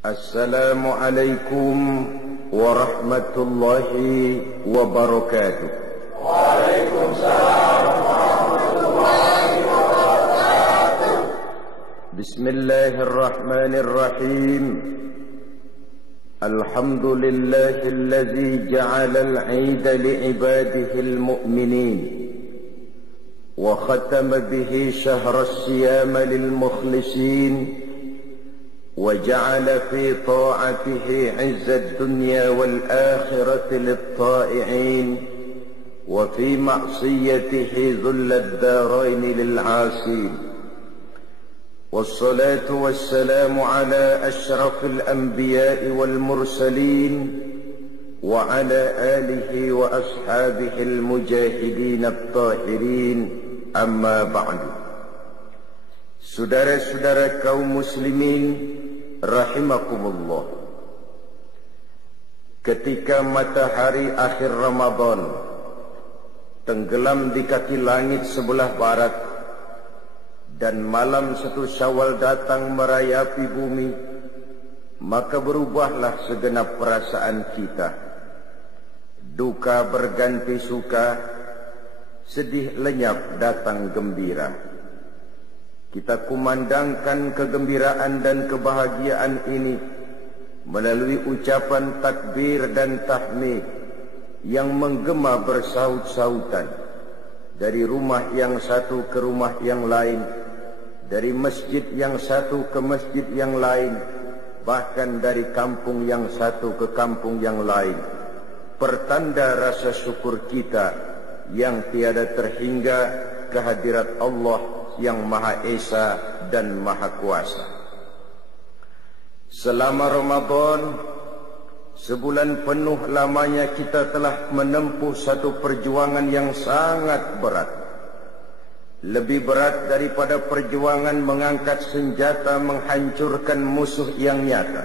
Assalamualaikum warahmatullahi wabarakatuh. Waalaikumsalam warahmatullahi wabarakatuh. Bismillahirrahmanirrahim. Alhamdulillahilladzi ja'ala al-'ida li'ibadihi al-mu'minin wa khatama bihi shahra as-siyama lil-mukhlisin وجعل في طاعته عز الدنيا والآخرة للطائعين وفي معصيته ذل الدارين للعاصين والصلاة والسلام على أشرف الأنبياء والمرسلين وعلى آله وأصحابه المجاهدين الطاهرين أما بعد. Saudara-saudara kaum muslimin rahimakumullah, ketika matahari akhir Ramadan tenggelam di kaki langit sebelah barat dan malam 1 Syawal datang merayapi bumi, maka berubahlah segenap perasaan kita. Duka berganti suka, sedih lenyap datang gembira. Kita kumandangkan kegembiraan dan kebahagiaan ini melalui ucapan takbir dan tahmid yang menggema bersaut-sautan dari rumah yang satu ke rumah yang lain, dari masjid yang satu ke masjid yang lain, bahkan dari kampung yang satu ke kampung yang lain. Pertanda rasa syukur kita yang tiada terhingga kehadirat Allah yang Maha Esa dan Maha Kuasa. Selama Ramadan, sebulan penuh lamanya kita telah menempuh satu perjuangan yang sangat berat. Lebih berat daripada perjuangan mengangkat senjata menghancurkan musuh yang nyata.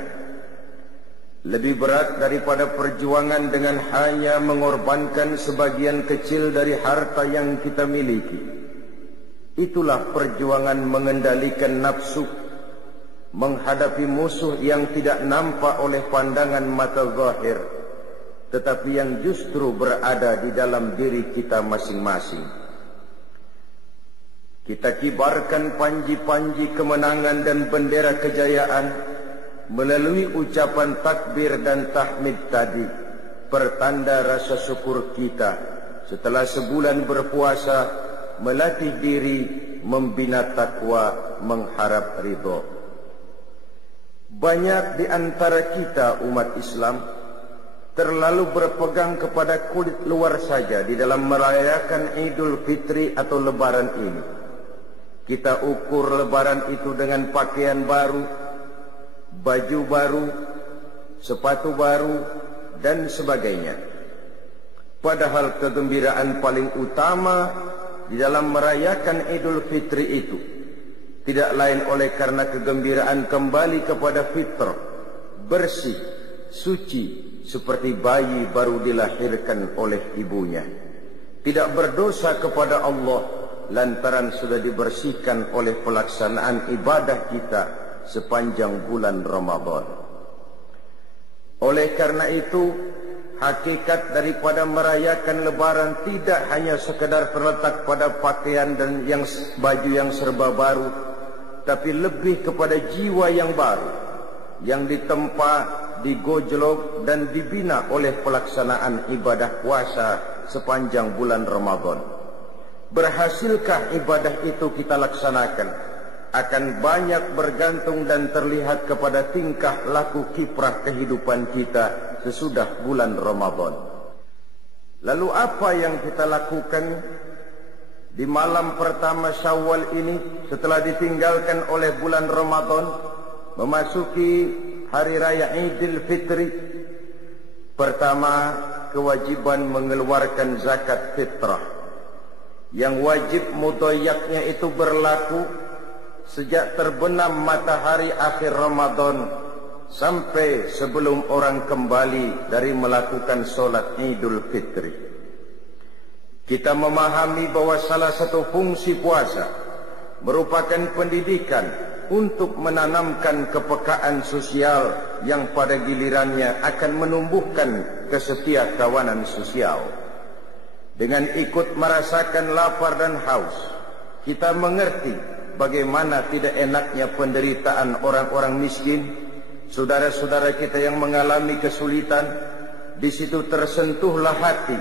Lebih berat daripada perjuangan dengan hanya mengorbankan sebagian kecil dari harta yang kita miliki. Itulah perjuangan mengendalikan nafsu, menghadapi musuh yang tidak nampak oleh pandangan mata zahir, tetapi yang justru berada di dalam diri kita masing-masing. Kita kibarkan panji-panji kemenangan dan bendera kejayaan melalui ucapan takbir dan tahmid tadi, pertanda rasa syukur kita setelah sebulan berpuasa, melatih diri, membina takwa, mengharap ridho. Banyak di antara kita umat Islam terlalu berpegang kepada kulit luar saja di dalam merayakan Idul Fitri atau Lebaran ini. Kita ukur Lebaran itu dengan pakaian baru, baju baru, sepatu baru, dan sebagainya. Padahal kegembiraan paling utama di dalam merayakan Idul Fitri itu tidak lain oleh karena kegembiraan kembali kepada fitrah, bersih, suci, seperti bayi baru dilahirkan oleh ibunya. Tidak berdosa kepada Allah lantaran sudah dibersihkan oleh pelaksanaan ibadah kita sepanjang bulan Ramadan. Oleh karena itu, hakikat daripada merayakan Lebaran tidak hanya sekedar terletak pada pakaian dan baju yang serba baru, tapi lebih kepada jiwa yang baru, yang ditempa, digojlok dan dibina oleh pelaksanaan ibadah puasa sepanjang bulan Ramadan. Berhasilkah ibadah itu kita laksanakan, akan banyak bergantung dan terlihat kepada tingkah laku kiprah kehidupan kita sesudah bulan Ramadan. Lalu apa yang kita lakukan di malam pertama Syawal ini setelah ditinggalkan oleh bulan Ramadan, memasuki hari raya Idul Fitri? Pertama, kewajiban mengeluarkan zakat fitrah, yang wajib mudhayyaqnya itu berlaku sejak terbenam matahari akhir Ramadan sampai sebelum orang kembali dari melakukan solat Idul Fitri. Kita memahami bahwa salah satu fungsi puasa merupakan pendidikan untuk menanamkan kepekaan sosial yang pada gilirannya akan menumbuhkan kesetiakawanan sosial. Dengan ikut merasakan lapar dan haus, kita mengerti bagaimana tidak enaknya penderitaan orang-orang miskin, saudara-saudara kita yang mengalami kesulitan. Di situ tersentuhlah hati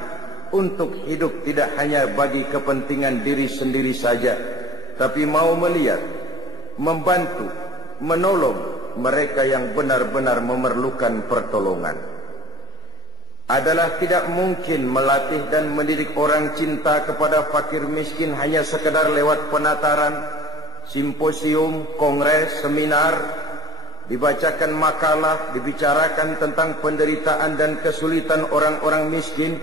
untuk hidup tidak hanya bagi kepentingan diri sendiri saja, tapi mau melihat, membantu, menolong mereka yang benar-benar memerlukan pertolongan. Adalah tidak mungkin melatih dan mendidik orang cinta kepada fakir miskin hanya sekedar lewat penataran, simposium, kongres, seminar, dibacakan makalah, dibicarakan tentang penderitaan dan kesulitan orang-orang miskin,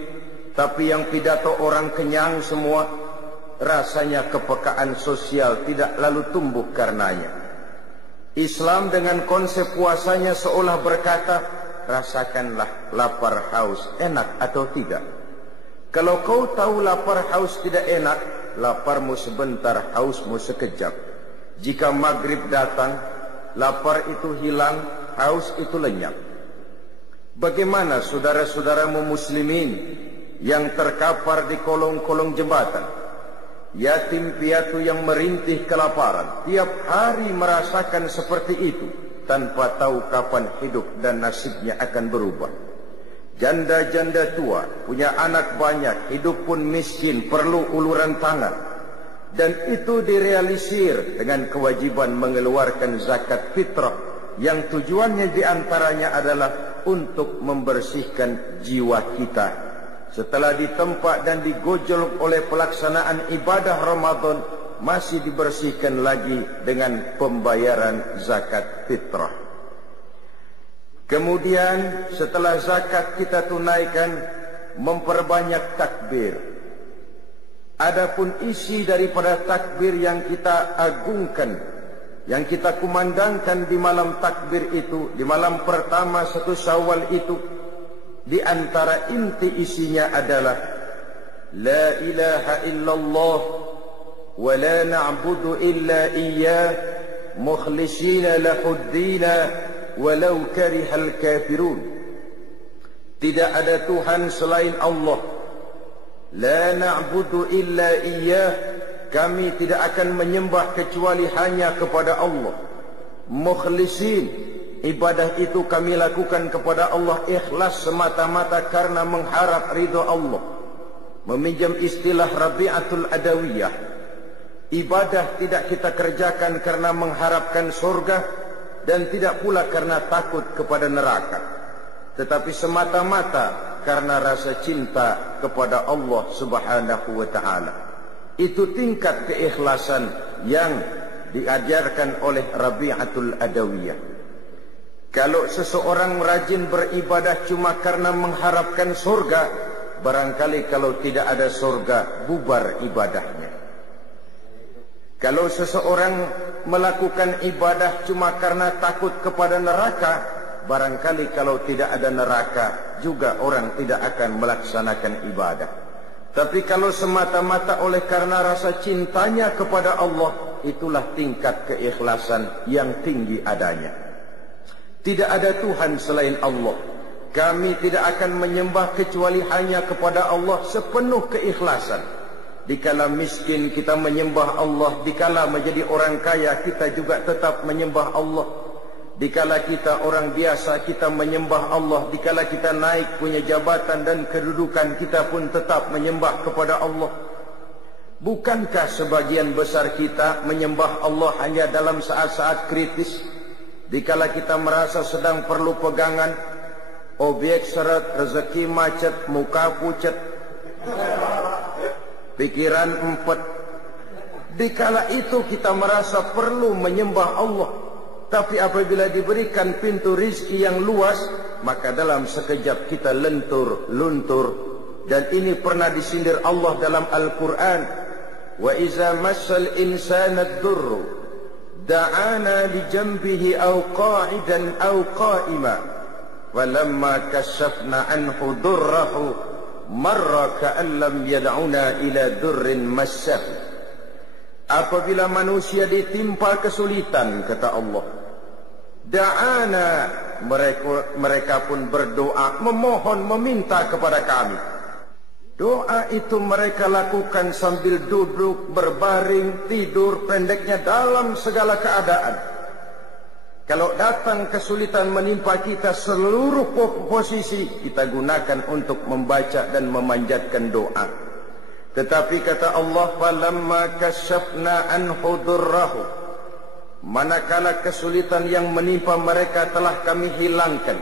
tapi yang pidato orang kenyang semua. Rasanya kepekaan sosial tidak lalu tumbuh karenanya. Islam dengan konsep puasanya seolah berkata, rasakanlah lapar haus, enak atau tidak. Kalau kau tahu lapar haus tidak enak, laparmu sebentar, hausmu sekejap. Jika maghrib datang, lapar itu hilang, haus itu lenyap. Bagaimana saudara-saudaramu muslimin yang terkapar di kolong-kolong jembatan, yatim piatu yang merintih kelaparan, tiap hari merasakan seperti itu tanpa tahu kapan hidup dan nasibnya akan berubah. Janda-janda tua punya anak banyak, hidup pun miskin, perlu uluran tangan, dan itu direalisir dengan kewajiban mengeluarkan zakat fitrah yang tujuannya diantaranya adalah untuk membersihkan jiwa kita. Setelah ditempa dan digojol oleh pelaksanaan ibadah Ramadan, masih dibersihkan lagi dengan pembayaran zakat fitrah. Kemudian setelah zakat kita tunaikan, memperbanyak takbir. Adapun isi daripada takbir yang kita agungkan, yang kita kumandangkan di malam takbir itu, di malam pertama 1 Syawal itu, di antara inti isinya adalah La ilaha illallah wa la na'budu illa iyyah mukhlishina lahuddina walau karihal kafirun. Tidak ada Tuhan selain Allah. La na'budu illa iyyah, kami tidak akan menyembah kecuali hanya kepada Allah. Mukhlisin, ibadah itu kami lakukan kepada Allah ikhlas semata-mata karena mengharap ridha Allah. Meminjam istilah Rabi'atul Adawiyah, ibadah tidak kita kerjakan karena mengharapkan surga dan tidak pula karena takut kepada neraka, tetapi semata-mata karena rasa cinta kepada Allah Subhanahu wa ta'ala. Itu tingkat keikhlasan yang diajarkan oleh Rabi'atul Adawiyah. Kalau seseorang rajin beribadah cuma karena mengharapkan surga, barangkali kalau tidak ada surga, bubar ibadahnya. Kalau seseorang melakukan ibadah cuma karena takut kepada neraka, barangkali kalau tidak ada neraka, juga orang tidak akan melaksanakan ibadah. Tapi kalau semata-mata oleh karena rasa cintanya kepada Allah, itulah tingkat keikhlasan yang tinggi adanya. Tidak ada Tuhan selain Allah. Kami tidak akan menyembah kecuali hanya kepada Allah sepenuh keikhlasan. Dikala miskin kita menyembah Allah, dikala menjadi orang kaya kita juga tetap menyembah Allah. Dikala kita orang biasa kita menyembah Allah, dikala kita naik punya jabatan dan kedudukan kita pun tetap menyembah kepada Allah. Bukankah sebagian besar kita menyembah Allah hanya dalam saat-saat kritis? Dikala kita merasa sedang perlu pegangan, objek seret, rezeki macet, muka pucat, pikiran empet. Dikala itu kita merasa perlu menyembah Allah. Tapi apabila diberikan pintu rizki yang luas, maka dalam sekejap kita lentur, luntur. Dan ini pernah disindir Allah dalam Al-Quran. Wa iza massal insana ad-durru da'ana li janbihi aw qa'idan aw qa'ima walamma kashafna anhu durrahu marra ka'an lam yad'una ila durrin massah. apabila manusia ditimpa kesulitan, kata Allah, da'ana, mereka pun berdoa, memohon, meminta kepada kami. Doa itu mereka lakukan sambil duduk, berbaring, tidur, pendeknya dalam segala keadaan. Kalau datang kesulitan menimpa kita, seluruh posisi kita gunakan untuk membaca dan memanjatkan doa. Tetapi kata Allah, falamma kasyafna anhu durrahu, manakala kesulitan yang menimpa mereka telah kami hilangkan,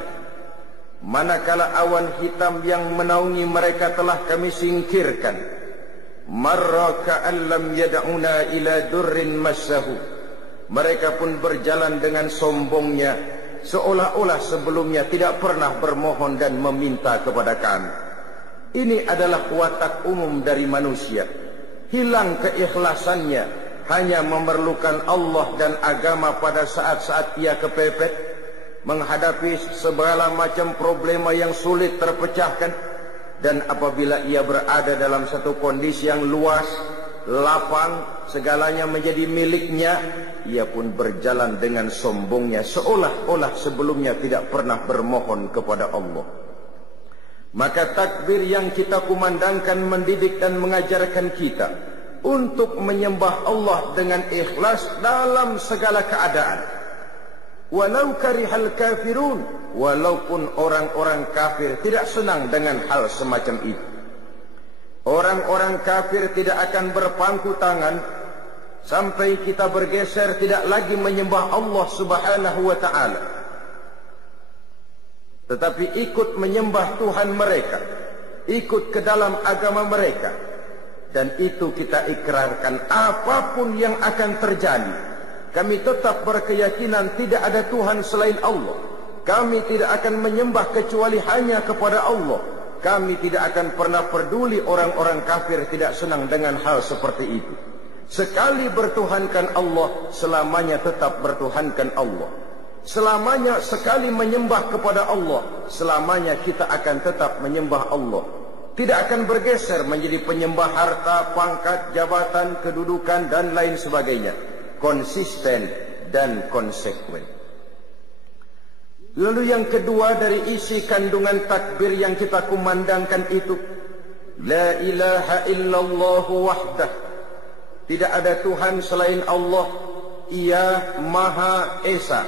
manakala awan hitam yang menaungi mereka telah kami singkirkan, marra ka'an lam yad'una ila durrin massahu, mereka pun berjalan dengan sombongnya, seolah-olah sebelumnya tidak pernah bermohon dan meminta kepada kami. Ini adalah watak umum dari manusia. Hilang keikhlasannya, hanya memerlukan Allah dan agama pada saat-saat ia kepepet, menghadapi segala macam problema yang sulit terpecahkan. Dan apabila ia berada dalam satu kondisi yang luas, lapang, segalanya menjadi miliknya, ia pun berjalan dengan sombongnya, seolah-olah sebelumnya tidak pernah bermohon kepada Allah. Maka takbir yang kita kumandangkan mendidik dan mengajarkan kita untuk menyembah Allah dengan ikhlas dalam segala keadaan. Walau karihal kafirun, walaupun orang-orang kafir tidak senang dengan hal semacam itu. Orang-orang kafir tidak akan berpangku tangan sampai kita bergeser tidak lagi menyembah Allah Subhanahu wa ta'ala, tetapi ikut menyembah Tuhan mereka, ikut ke dalam agama mereka. Dan itu kita ikrarkan, apapun yang akan terjadi, kami tetap berkeyakinan tidak ada Tuhan selain Allah. Kami tidak akan menyembah kecuali hanya kepada Allah. Kami tidak akan pernah peduli orang-orang kafir tidak senang dengan hal seperti itu. Sekali bertuhankan Allah, selamanya tetap bertuhankan Allah. Selamanya sekali menyembah kepada Allah, selamanya kita akan tetap menyembah Allah. Tidak akan bergeser menjadi penyembah harta, pangkat, jabatan, kedudukan dan lain sebagainya. Konsisten dan konsekuen. Lalu yang kedua dari isi kandungan takbir yang kita kumandangkan itu, la ilaha illallah wahdah, tidak ada Tuhan selain Allah, Ia Maha Esa,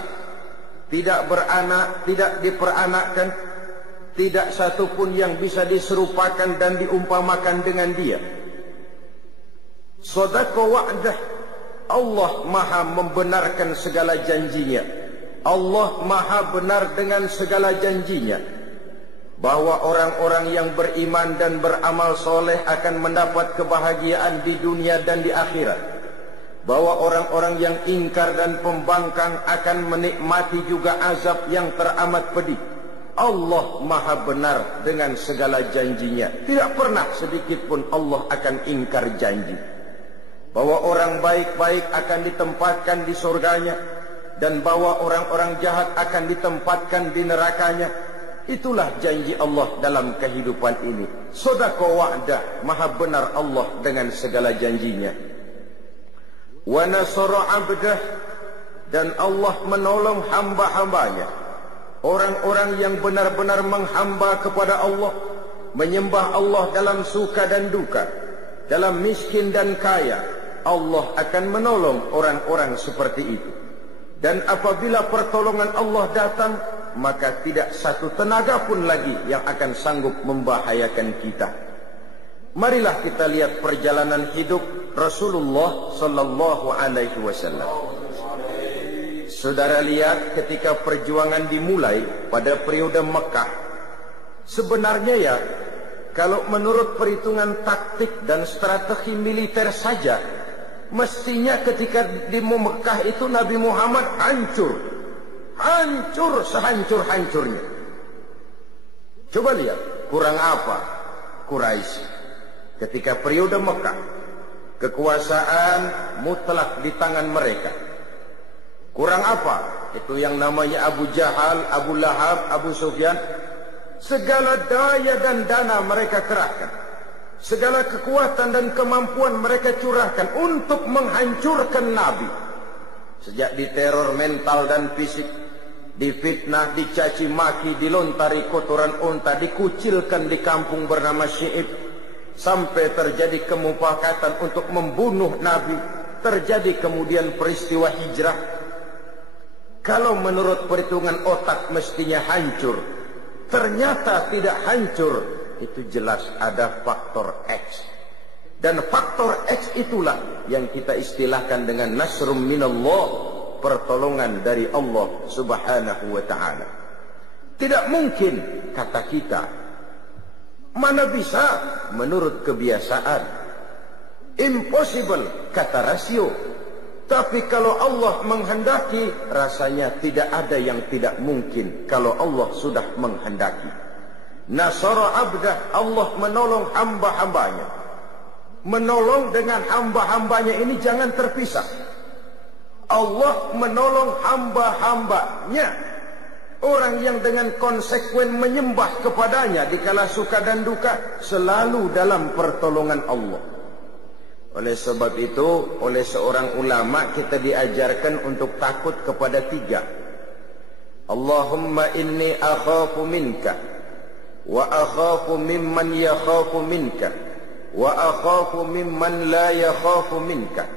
tidak beranak, tidak diperanakkan, tidak satupun yang bisa diserupakan dan diumpamakan dengan Dia. Sadaqa wa'dah, Allah Maha membenarkan segala janjinya. Allah Maha benar dengan segala janjinya, bahwa orang-orang yang beriman dan beramal soleh akan mendapat kebahagiaan di dunia dan di akhirat, bahwa orang-orang yang ingkar dan pembangkang akan menikmati juga azab yang teramat pedih. Allah Maha benar dengan segala janjinya. Tidak pernah sedikit pun Allah akan ingkar janji. Bahwa orang baik-baik akan ditempatkan di surganya, dan bahwa orang-orang jahat akan ditempatkan di nerakanya. Itulah janji Allah dalam kehidupan ini. Sadaqa wa'dah, Maha benar Allah dengan segala janjinya. Wa nasara 'abdah, dan Allah menolong hamba-hambanya. Orang-orang yang benar-benar menghamba kepada Allah, menyembah Allah dalam suka dan duka, dalam miskin dan kaya, Allah akan menolong orang-orang seperti itu. Dan apabila pertolongan Allah datang, maka tidak satu tenaga pun lagi yang akan sanggup membahayakan kita. Marilah kita lihat perjalanan hidup Rasulullah sallallahu alaihi wasallam. Saudara lihat ketika perjuangan dimulai pada periode Mekah. Sebenarnya ya, kalau menurut perhitungan taktik dan strategi militer saja, mestinya ketika di Mekah itu Nabi Muhammad hancur sehancur-hancurnya. Coba lihat, kurang apa Quraisy ketika periode Mekah, kekuasaan mutlak di tangan mereka. Kurang apa? Itu yang namanya Abu Jahal, Abu Lahab, Abu Sufyan. Segala daya dan dana mereka kerahkan. segala kekuatan dan kemampuan mereka curahkan untuk menghancurkan Nabi. Sejak diteror mental dan fisik, difitnah, dicaci maki, dilontari kotoran unta, dikucilkan di kampung bernama Syi'ib, sampai terjadi kemufakatan untuk membunuh Nabi, terjadi kemudian peristiwa hijrah. Kalau menurut perhitungan otak mestinya hancur, ternyata tidak hancur. Itu jelas ada faktor X. Dan faktor X itulah yang kita istilahkan dengan nasrum minallah, pertolongan dari Allah subhanahu wa ta'ala. Tidak mungkin, kata kita. Mana bisa menurut kebiasaan. Impossible, kata rasio. Tapi kalau Allah menghendaki, rasanya tidak ada yang tidak mungkin kalau Allah sudah menghendaki. Nasara abdah, Allah menolong hamba-hambanya. Menolong dengan hamba-hambanya ini jangan terpisah. Allah menolong hamba-hambanya, orang yang dengan konsekuen menyembah kepadanya dikala suka dan duka, selalu dalam pertolongan Allah. Oleh sebab itu, oleh seorang ulama kita diajarkan untuk takut kepada tiga. Allahumma inni akhafu minka, wa akhafu mimman yakhafu minka, wa akhafu mimman la yakhafu minka.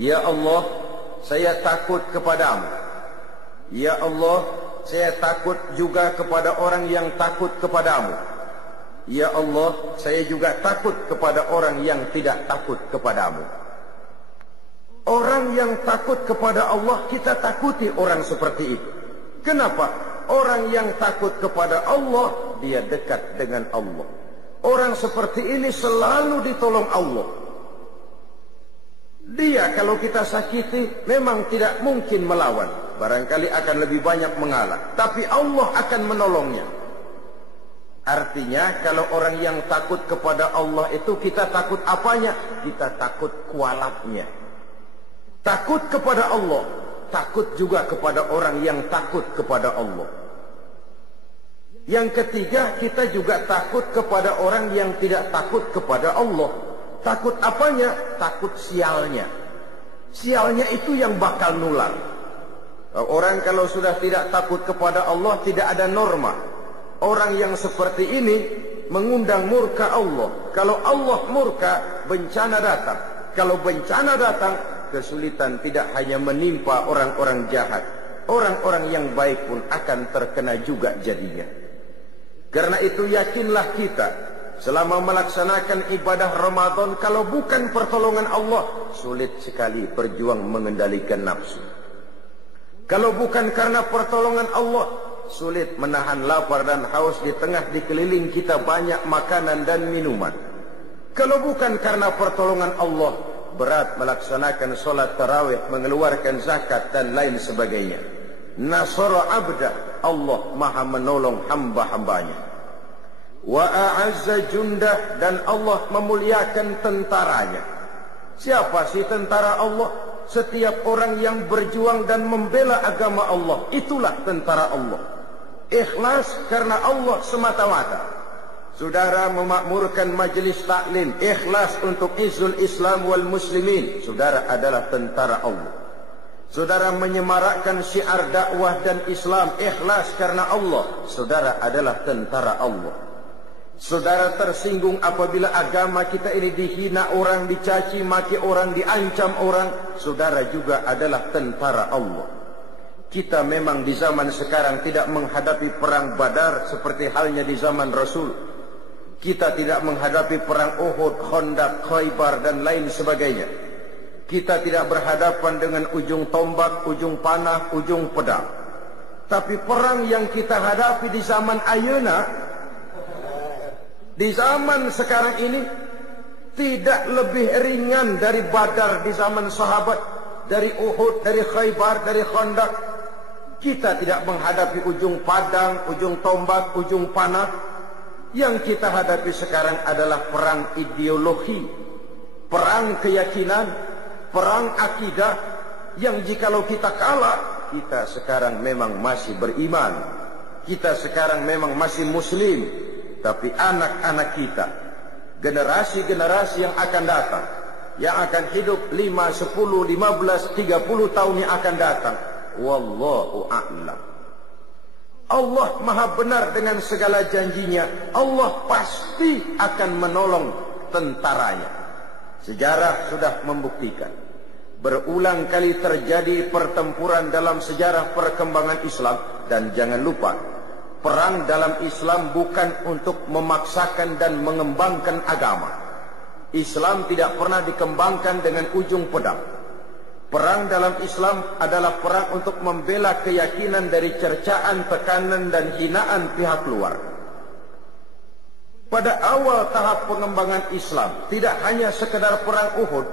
Ya Allah, saya takut kepadamu. Ya Allah, saya takut juga kepada orang yang takut kepadamu. Ya Allah, saya juga takut kepada orang yang tidak takut kepadamu. Orang yang takut kepada Allah, kita takuti orang seperti itu. Kenapa? Orang yang takut kepada Allah, dia dekat dengan Allah. Orang seperti ini selalu ditolong Allah. Dia kalau kita sakiti memang tidak mungkin melawan, barangkali akan lebih banyak mengalah, tapi Allah akan menolongnya. Artinya kalau orang yang takut kepada Allah itu, kita takut apanya? Kita takut kualatnya. Takut kepada Allah, takut juga kepada orang yang takut kepada Allah. Yang ketiga, kita juga takut kepada orang yang tidak takut kepada Allah. Takut apanya? Takut sialnya. Sialnya itu yang bakal nular. Orang kalau sudah tidak takut kepada Allah, tidak ada norma. Orang yang seperti ini mengundang murka Allah. Kalau Allah murka, bencana datang. Kalau bencana datang, kesulitan tidak hanya menimpa orang-orang jahat. Orang-orang yang baik pun akan terkena juga jadinya. Karena itu yakinlah kita, selama melaksanakan ibadah Ramadan, kalau bukan pertolongan Allah, sulit sekali berjuang mengendalikan nafsu. Kalau bukan karena pertolongan Allah, sulit menahan lapar dan haus di tengah dikeliling kita banyak makanan dan minuman. Kalau bukan karena pertolongan Allah, berat melaksanakan solat tarawih, mengeluarkan zakat dan lain sebagainya. Nasara abda, Allah maha menolong hamba-hambanya. Wa a'azza jundah, dan Allah memuliakan tentaranya. Siapa sih tentara Allah? Setiap orang yang berjuang dan membela agama Allah, itulah tentara Allah. Ikhlas karena Allah semata-mata. Saudara memakmurkan majelis taklim, ikhlas untuk izul Islam wal muslimin, saudara adalah tentara Allah. Saudara menyemarakkan syiar dakwah dan Islam, ikhlas karena Allah, saudara adalah tentara Allah. Saudara tersinggung apabila agama kita ini dihina orang, dicaci maki orang, diancam orang, saudara juga adalah tentara Allah. Kita memang di zaman sekarang tidak menghadapi perang Badar seperti halnya di zaman Rasul. Kita tidak menghadapi perang Uhud, Khandaq, Khaybar dan lain sebagainya. Kita tidak berhadapan dengan ujung tombak, ujung panah, ujung pedang. Tapi perang yang kita hadapi di zaman ayeuna, di zaman sekarang ini, tidak lebih ringan dari Badar di zaman sahabat, dari Uhud, dari Khaybar, dari Khandaq. Kita tidak menghadapi ujung padang, ujung tombak, ujung panah. Yang kita hadapi sekarang adalah perang ideologi, perang keyakinan, perang akidah, yang jikalau kita kalah, kita sekarang memang masih beriman, kita sekarang memang masih muslim, tapi anak-anak kita generasi-generasi yang akan datang, yang akan hidup 5, 10, 15, 30 tahun yang akan datang. Wallahu a'lam. Allah maha benar dengan segala janjinya. Allah pasti akan menolong tentaranya. Sejarah sudah membuktikan. Berulang kali terjadi pertempuran dalam sejarah perkembangan Islam. Dan jangan lupa, perang dalam Islam bukan untuk memaksakan dan mengembangkan agama. Islam tidak pernah dikembangkan dengan ujung pedang. Perang dalam Islam adalah perang untuk membela keyakinan dari cercaan, tekanan, dan hinaan pihak luar. Pada awal tahap pengembangan Islam, tidak hanya sekedar perang Uhud,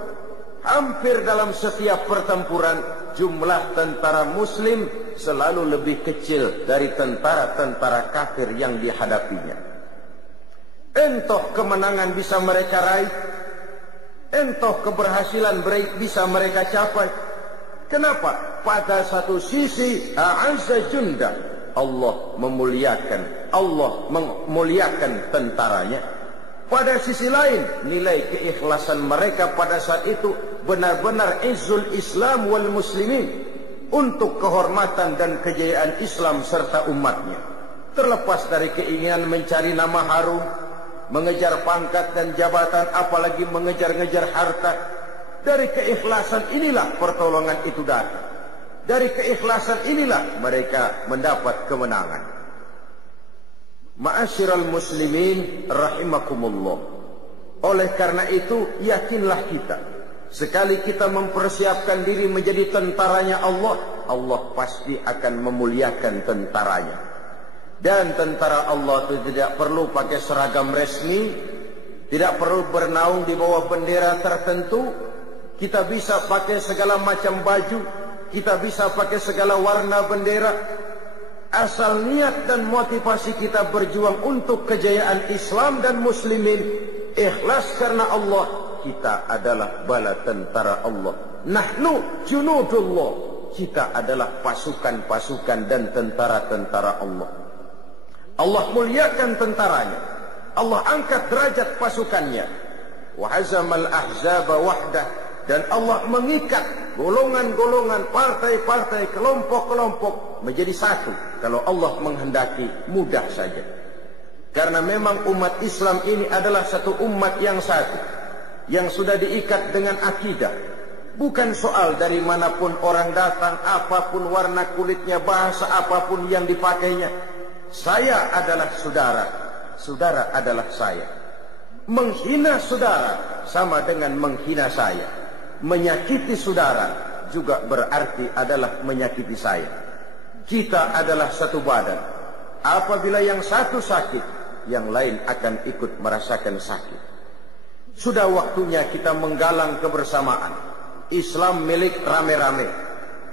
hampir dalam setiap pertempuran, jumlah tentara Muslim selalu lebih kecil dari tentara-tentara kafir yang dihadapinya. Entah kemenangan bisa mereka raih, entah keberhasilan bisa mereka capai. Kenapa? Pada satu sisi, a'azza junda, Allah memuliakan tentaranya. Pada sisi lain, nilai keikhlasan mereka pada saat itu benar-benar izzul Islam wal muslimin, untuk kehormatan dan kejayaan Islam serta umatnya. Terlepas dari keinginan mencari nama harum, mengejar pangkat dan jabatan, apalagi mengejar-ngejar harta, dari keikhlasan inilah pertolongan itu datang. Dari keikhlasan inilah mereka mendapat kemenangan. Ma'asyiral muslimin rahimakumullah. Oleh karena itu, yakinlah kita, sekali kita mempersiapkan diri menjadi tentaranya Allah, Allah pasti akan memuliakan tentaranya. Dan tentara Allah itu tidak perlu pakai seragam resmi, tidak perlu bernaung di bawah bendera tertentu. Kita bisa pakai segala macam baju, kita bisa pakai segala warna bendera. Asal niat dan motivasi kita berjuang untuk kejayaan Islam dan muslimin, ikhlas karena Allah, kita adalah bala tentara Allah. Nahnu junudullah, kita adalah pasukan-pasukan dan tentara-tentara Allah. Allah muliakan tentaranya, Allah angkat derajat pasukannya. Wa hazamal ahzaba wahdah, dan Allah mengikat golongan-golongan, partai-partai, kelompok-kelompok menjadi satu. Kalau Allah menghendaki, mudah saja. Karena memang umat Islam ini adalah satu umat yang satu, yang sudah diikat dengan akidah. Bukan soal dari manapun orang datang, apapun warna kulitnya, bahasa apapun yang dipakainya. Saya adalah saudara, saudara adalah saya. Menghina saudara sama dengan menghina saya. Menyakiti saudara juga berarti adalah menyakiti saya. Kita adalah satu badan. Apabila yang satu sakit, yang lain akan ikut merasakan sakit. Sudah waktunya kita menggalang kebersamaan. Islam milik rame-rame.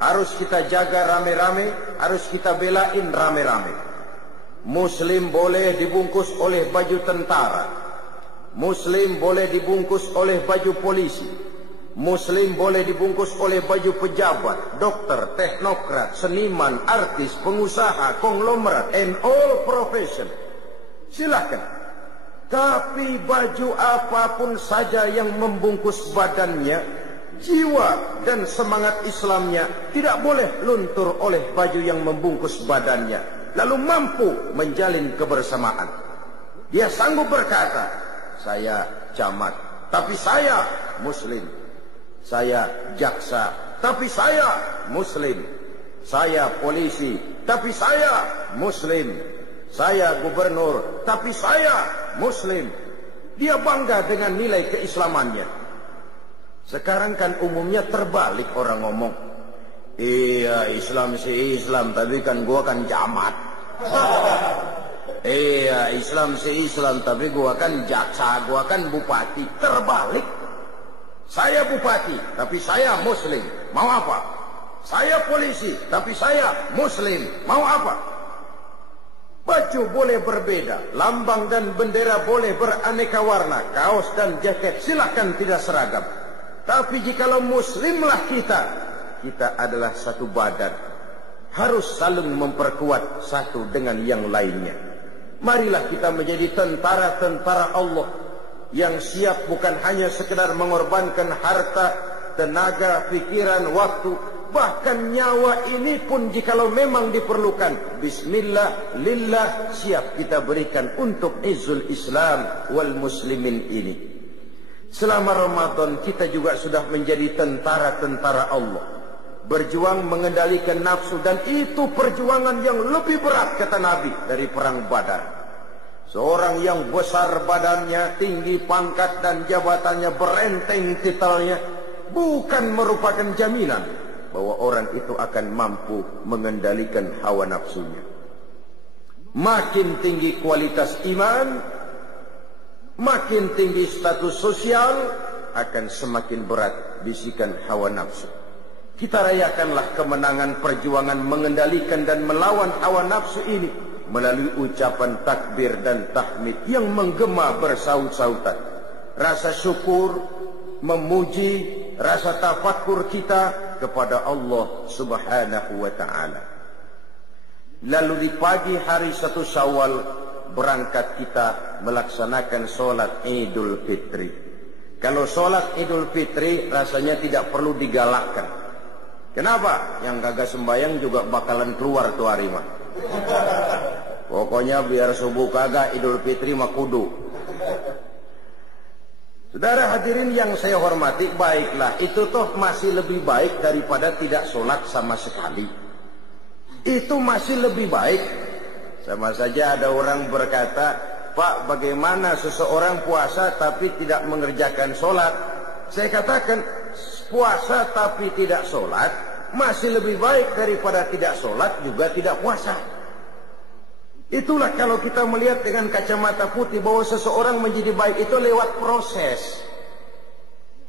Harus kita jaga rame-rame, harus kita belain rame-rame. Muslim boleh dibungkus oleh baju tentara. Muslim boleh dibungkus oleh baju polisi. Muslim boleh dibungkus oleh baju pejabat, dokter, teknokrat, seniman, artis, pengusaha, konglomerat, and all profession. Silakan. Tapi baju apapun saja yang membungkus badannya, jiwa dan semangat Islamnya tidak boleh luntur oleh baju yang membungkus badannya, lalu mampu menjalin kebersamaan. Dia sanggup berkata, saya camat, tapi saya Muslim. Saya jaksa, tapi saya Muslim. Saya polisi, tapi saya Muslim. Saya gubernur, tapi saya Muslim. Dia bangga dengan nilai keislamannya. Sekarang kan umumnya terbalik orang ngomong. Iya, Islam sih Islam, tapi kan gua kan camat. Iya, Islam sih Islam, tapi gua kan jaksa, gua kan bupati. Terbalik. Saya bupati, tapi saya Muslim. Mau apa? Saya polisi, tapi saya Muslim. Mau apa? Baju boleh berbeda, lambang dan bendera boleh beraneka warna, kaos dan jaket silahkan tidak seragam. Tapi jikalau Muslimlah kita, kita adalah satu badan. Harus saling memperkuat satu dengan yang lainnya. Marilah kita menjadi tentara-tentara Allah. yang siap bukan hanya sekedar mengorbankan harta, tenaga, pikiran, waktu, bahkan nyawa ini pun jikalau memang diperlukan, bismillah, lillah, siap kita berikan untuk izzul Islam wal muslimin ini. Selama Ramadan kita juga sudah menjadi tentara-tentara Allah, berjuang mengendalikan nafsu, dan itu perjuangan yang lebih berat kata Nabi dari perang Badar. Seorang yang besar badannya, tinggi pangkat dan jabatannya, berenteng titelnya, bukan merupakan jaminan bahwa orang itu akan mampu mengendalikan hawa nafsunya. Makin tinggi kualitas iman, makin tinggi status sosial, akan semakin berat bisikan hawa nafsu. Kita rayakanlah kemenangan perjuangan mengendalikan dan melawan hawa nafsu ini melalui ucapan takbir dan tahmid yang menggema bersaut-sautan. Rasa syukur, memuji, rasa tafakur kita kepada Allah Subhanahu wa ta'ala. Lalu di pagi hari 1 Syawal berangkat kita melaksanakan sholat Idul Fitri. Kalau sholat Idul Fitri rasanya tidak perlu digalakkan. Kenapa? Yang kagak sembahyang juga bakalan keluar tuh hari mah. Pokoknya biar subuh kagak, Idul Fitri mah kudu. Saudara hadirin yang saya hormati, baiklah, itu toh masih lebih baik daripada tidak sholat sama sekali. Itu masih lebih baik. Sama saja ada orang berkata, Pak, bagaimana seseorang puasa tapi tidak mengerjakan sholat? Saya katakan, puasa tapi tidak sholat masih lebih baik daripada tidak sholat juga tidak puasa. Itulah kalau kita melihat dengan kacamata putih bahwa seseorang menjadi baik itu lewat proses.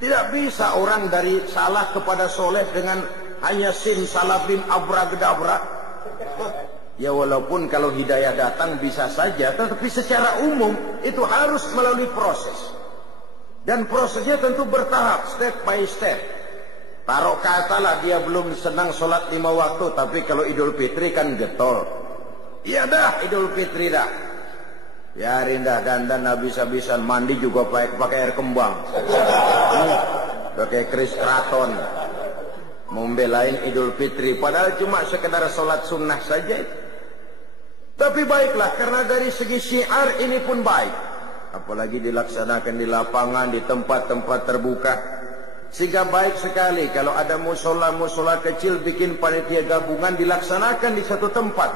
Tidak bisa orang dari salah kepada soleh dengan hanya simsalabim abragdabra. Ya walaupun kalau hidayah datang bisa saja, tetapi secara umum itu harus melalui proses. Dan prosesnya tentu bertahap, step by step. Taruh katalah dia belum senang sholat 5 waktu, tapi kalau Idul Fitri kan getol. Iya dah Idul Fitri dah. Biarin dah dandan habis-habisan, mandi juga pakai air kembang. Pakai kris kraton. Membelain Idul Fitri padahal cuma sekedar sholat sunnah saja. Tapi baiklah, karena dari segi syiar ini pun baik. Apalagi dilaksanakan di lapangan, di tempat-tempat terbuka. Sehingga baik sekali kalau ada musola-musola kecil bikin panitia gabungan dilaksanakan di satu tempat.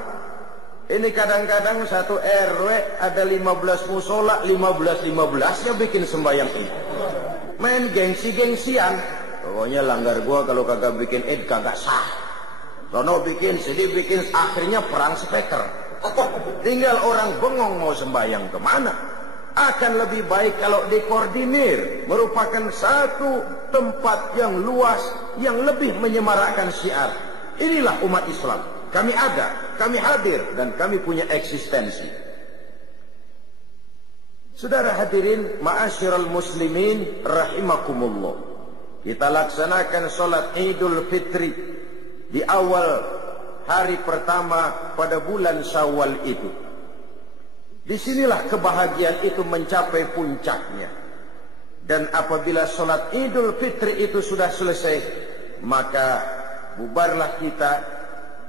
Ini kadang-kadang satu RW ada 15 musola, 15-15-nya bikin sembahyang Id. Main gengsi-gengsian. Pokoknya langgar gua kalau kagak bikin Id kagak sah. Sono bikin, sini bikin, akhirnya perang speaker. Tinggal orang bengong mau sembahyang kemana. Akan lebih baik kalau dikoordinir, merupakan satu tempat yang luas yang lebih menyemarakkan syiar. Inilah umat Islam. Kami ada, kami hadir, dan kami punya eksistensi. Saudara hadirin, ma'asyiral muslimin rahimakumullah. Kita laksanakan sholat Idul Fitri di awal hari pertama pada bulan Syawal itu. Disinilah kebahagiaan itu mencapai puncaknya. Dan apabila sholat Idul Fitri itu sudah selesai, maka bubarlah kita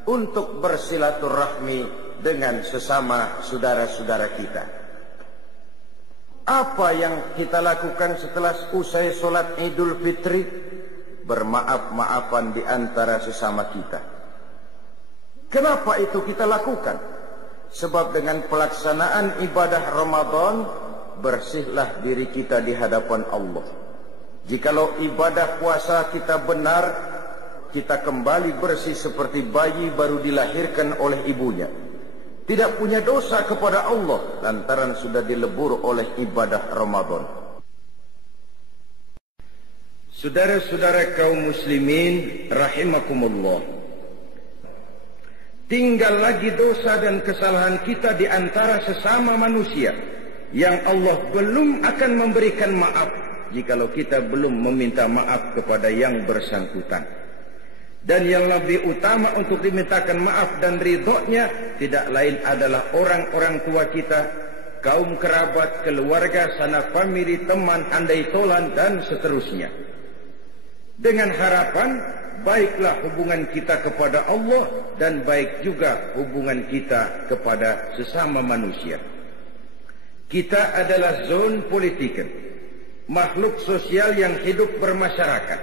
untuk bersilaturahmi dengan sesama saudara-saudara kita. Apa yang kita lakukan setelah usai sholat Idul Fitri? Bermaaf-maafan di antara sesama kita. Kenapa itu kita lakukan? Sebab dengan pelaksanaan ibadah Ramadan, bersihlah diri kita di hadapan Allah. Jikalau ibadah puasa kita benar, kita kembali bersih seperti bayi baru dilahirkan oleh ibunya. Tidak punya dosa kepada Allah lantaran sudah dilebur oleh ibadah Ramadan. Saudara-saudara kaum muslimin rahimakumullah. Tinggal lagi dosa dan kesalahan kita di antara sesama manusia yang Allah belum akan memberikan maaf jikalau kita belum meminta maaf kepada yang bersangkutan. Dan yang lebih utama untuk dimintakan maaf dan ridhonya tidak lain adalah orang-orang tua kita, kaum kerabat, keluarga, sanak famili, teman, andai tolan, dan seterusnya. Dengan harapan, baiklah hubungan kita kepada Allah dan baik juga hubungan kita kepada sesama manusia. Kita adalah zon politiken, makhluk sosial yang hidup bermasyarakat.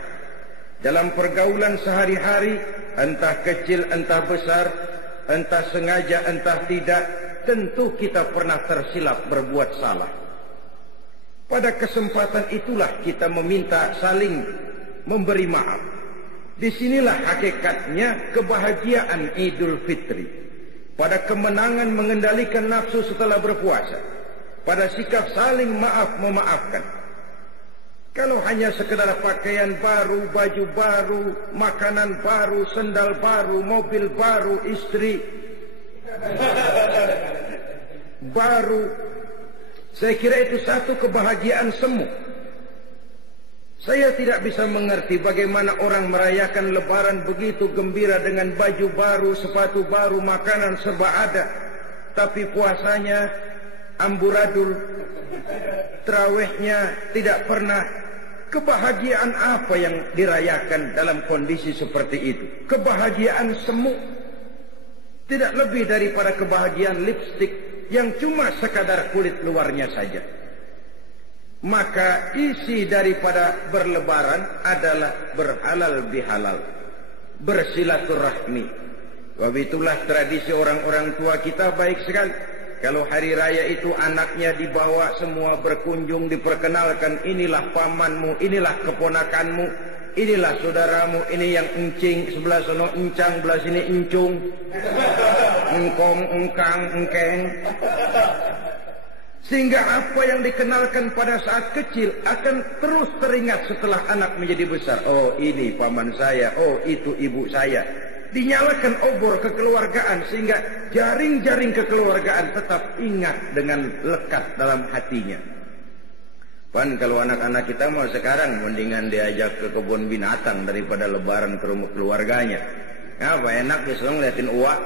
Dalam pergaulan sehari-hari, entah kecil, entah besar, entah sengaja, entah tidak, tentu kita pernah tersilap berbuat salah. Pada kesempatan itulah kita meminta saling memberi maaf. Disinilah hakikatnya kebahagiaan Idul Fitri. Pada kemenangan mengendalikan nafsu setelah berpuasa. Pada sikap saling maaf memaafkan. Kalau hanya sekedar pakaian baru, baju baru, makanan baru, sendal baru, mobil baru, istri baru, saya kira itu satu kebahagiaan semu. Saya tidak bisa mengerti bagaimana orang merayakan Lebaran begitu gembira dengan baju baru, sepatu baru, makanan serba ada, tapi puasanya amburadul, tarawihnya tidak pernah. Kebahagiaan apa yang dirayakan dalam kondisi seperti itu? Kebahagiaan semu, tidak lebih daripada kebahagiaan lipstik yang cuma sekadar kulit luarnya saja. Maka isi daripada berlebaran adalah berhalal bihalal, bersilaturahmi. Wabitulah tradisi orang-orang tua kita baik sekali. Kalau hari raya itu anaknya dibawa semua berkunjung, diperkenalkan, inilah pamanmu, inilah keponakanmu, inilah saudaramu, ini yang encing, sebelah sono encang, sebelah sini encung, engkong, engkang, engkeng. Sehingga apa yang dikenalkan pada saat kecil akan terus teringat setelah anak menjadi besar. Oh, ini paman saya, oh itu ibu saya. Dinyalakan obor kekeluargaan sehingga jaring-jaring kekeluargaan tetap ingat dengan lekat dalam hatinya. Pan kalau anak-anak kita mau sekarang mendingan diajak ke kebun binatang daripada lebaran ke rumah keluarganya. Apa enak bisa ngeliatin uak.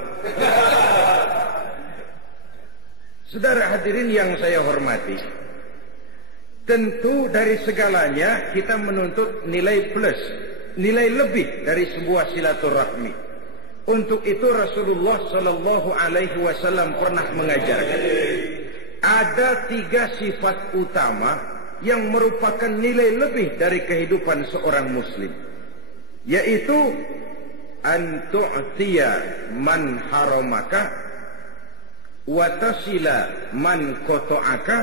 Saudara hadirin yang saya hormati, tentu dari segalanya kita menuntut nilai plus, nilai lebih dari sebuah silaturahmi. Untuk itu Rasulullah Shallallahu Alaihi Wasallam pernah mengajarkan ada 3 sifat utama yang merupakan nilai lebih dari kehidupan seorang Muslim, yaitu an tu'tiya man haramaka, wa tasila man qata'aka,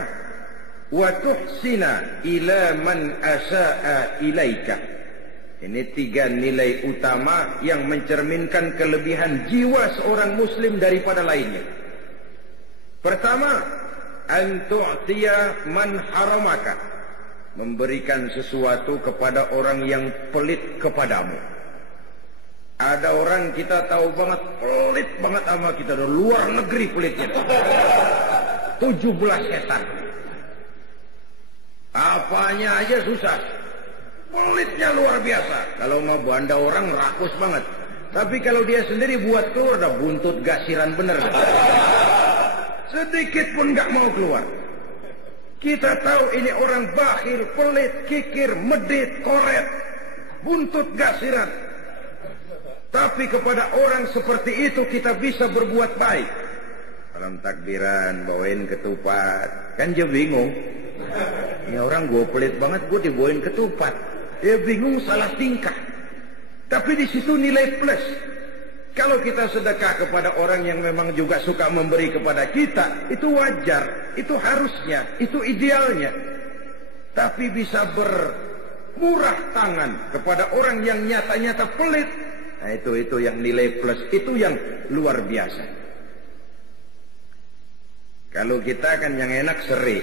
wa tuhsina ila man asa'a ilaika. Ini 3 nilai utama yang mencerminkan kelebihan jiwa seorang Muslim daripada lainnya. Pertama, an tu'tiya man haramaka, memberikan sesuatu kepada orang yang pelit kepadamu. Ada orang kita tahu banget pelit banget sama kita, dari luar negeri pelitnya. 17 setan. Apanya aja susah. Pelitnya luar biasa. Kalau mau banda orang rakus banget. Tapi kalau dia sendiri buat keluar udah buntut gasiran bener. Sedikit pun gak mau keluar. Kita tahu ini orang bakhil, pelit, kikir, medit, koret, buntut gasiran. Tapi kepada orang seperti itu kita bisa berbuat baik. Dalam takbiran bawain ketupat, kan dia bingung. Ini orang gue pelit banget, gue dibawain ketupat. Dia bingung, salah tingkah. Tapi di situ nilai plus. Kalau kita sedekah kepada orang yang memang juga suka memberi kepada kita, itu wajar, itu harusnya, itu idealnya. Tapi bisa bermurah tangan kepada orang yang nyata-nyata pelit. Nah itu yang nilai plus, itu yang luar biasa. Kalau kita kan yang enak seri.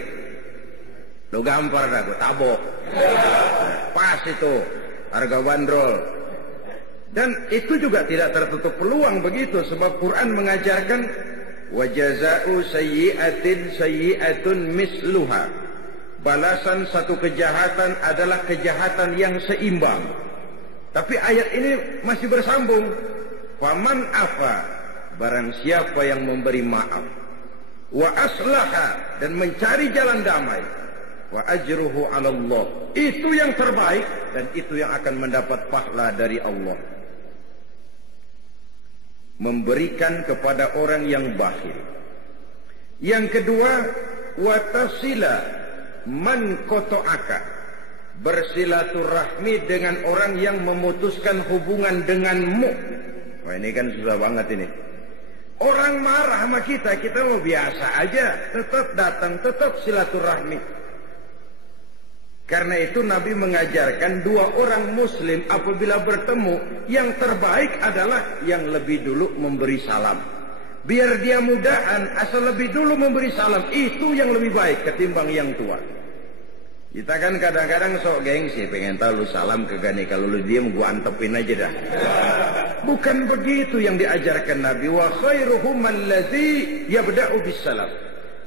Lo gampar dah, gue tabok. Pas itu harga bandrol. Dan itu juga tidak tertutup peluang begitu, sebab Quran mengajarkan wa jazaa'u sayyi'atin sayyi'atun misluha. Balasan satu kejahatan adalah kejahatan yang seimbang. Tapi ayat ini masih bersambung. Faman afa, barang siapa yang memberi maaf. wa aslaha, dan mencari jalan damai, wa ajruhu 'ala Allah, itu yang terbaik dan itu yang akan mendapat pahala dari Allah. Memberikan kepada orang yang bakhil. Yang kedua, wa tasila man qata'aka, bersilaturahmi dengan orang yang memutuskan hubungan denganmu. Wah, ini kan susah banget ini. Orang marah sama kita, kita mau biasa aja, tetap datang, tetap silaturahmi. Karena itu Nabi mengajarkan dua orang muslim apabila bertemu, yang terbaik adalah yang lebih dulu memberi salam. Biar dia mudahan, asal lebih dulu memberi salam, itu yang lebih baik ketimbang yang tua. Kita kan kadang-kadang sok gengsi, pengen tahu lu salam kagak nih, kalau lu diem gua antepin aja dah. Bukan begitu yang diajarkan Nabi. Wa khairuhum allazi yabda'u bisalam.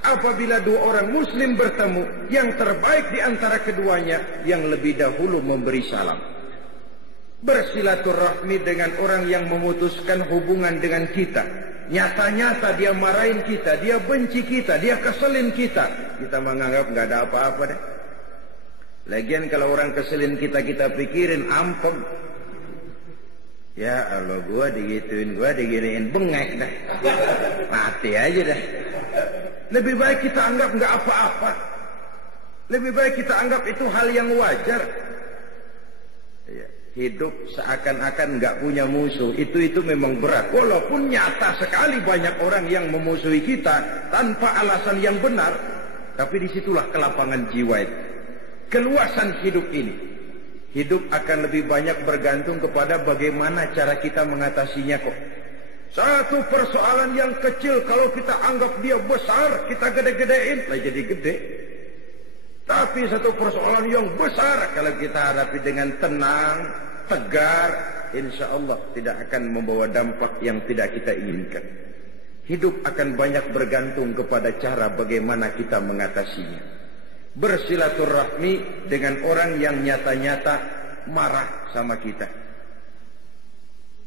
Apabila dua orang muslim bertemu, yang terbaik di antara keduanya yang lebih dahulu memberi salam. Bersilaturahmi dengan orang yang memutuskan hubungan dengan kita. Nyata-nyata dia marahin kita, dia benci kita, dia keselin kita. Kita menganggap nggak ada apa-apa deh. Lagian kalau orang keselin kita, kita pikirin ampun. Ya Allah, gua digituin, gua diginiin, bengek dah. Mati aja dah. Lebih baik kita anggap nggak apa-apa. Lebih baik kita anggap itu hal yang wajar. Ya, hidup seakan-akan nggak punya musuh, itu memang berat. Walaupun nyata sekali banyak orang yang memusuhi kita tanpa alasan yang benar, tapi disitulah kelapangan jiwa itu. Keluasan hidup ini. Hidup akan lebih banyak bergantung kepada bagaimana cara kita mengatasinya kok. Satu persoalan yang kecil kalau kita anggap dia besar, kita gede-gedein, lah jadi gede. Tapi satu persoalan yang besar kalau kita hadapi dengan tenang, tegar, insya Allah tidak akan membawa dampak yang tidak kita inginkan. Hidup akan banyak bergantung kepada cara bagaimana kita mengatasinya. Bersilaturahmi dengan orang yang nyata-nyata marah sama kita.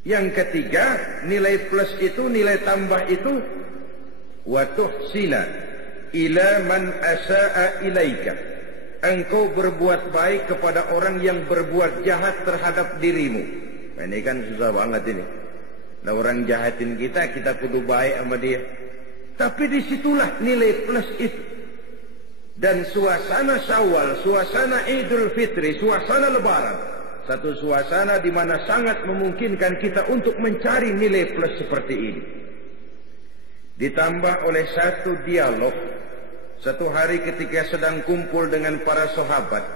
Yang ketiga, nilai plus itu, nilai tambah itu, wa tuhsina ila man asaa ilaika. Engkau berbuat baik kepada orang yang berbuat jahat terhadap dirimu. Nah, ini kan susah banget ini. Nah, orang jahatin kita, kita kudu baik sama dia. Tapi disitulah nilai plus itu. Dan suasana Syawal, suasana Idul Fitri, suasana Lebaran, satu suasana di mana sangat memungkinkan kita untuk mencari nilai plus seperti ini. Ditambah oleh satu dialog. Satu hari ketika sedang kumpul dengan para sahabat,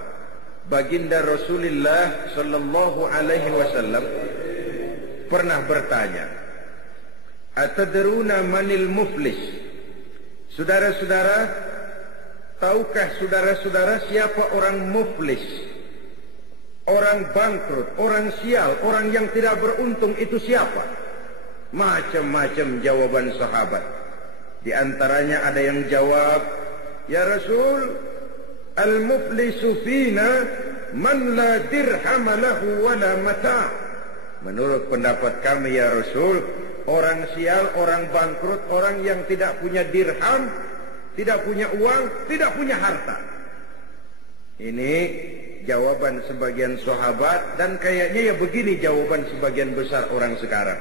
baginda Rasulullah sallallahu alaihi wasallam pernah bertanya, "Atadruna manil muflis?" Saudara-saudara, tahukah saudara-saudara siapa orang muflis? Orang bangkrut, orang sial, orang yang tidak beruntung itu siapa? Macam-macam jawaban sahabat. Di antaranya ada yang jawab, "Ya Rasul, al-muflisu fina man la dirham lahu wa la mata'." Menurut pendapat kami ya Rasul, orang sial, orang bangkrut, orang yang tidak punya dirham, tidak punya uang, tidak punya harta. Ini jawaban sebagian sahabat, dan kayaknya ya begini jawaban sebagian besar orang sekarang.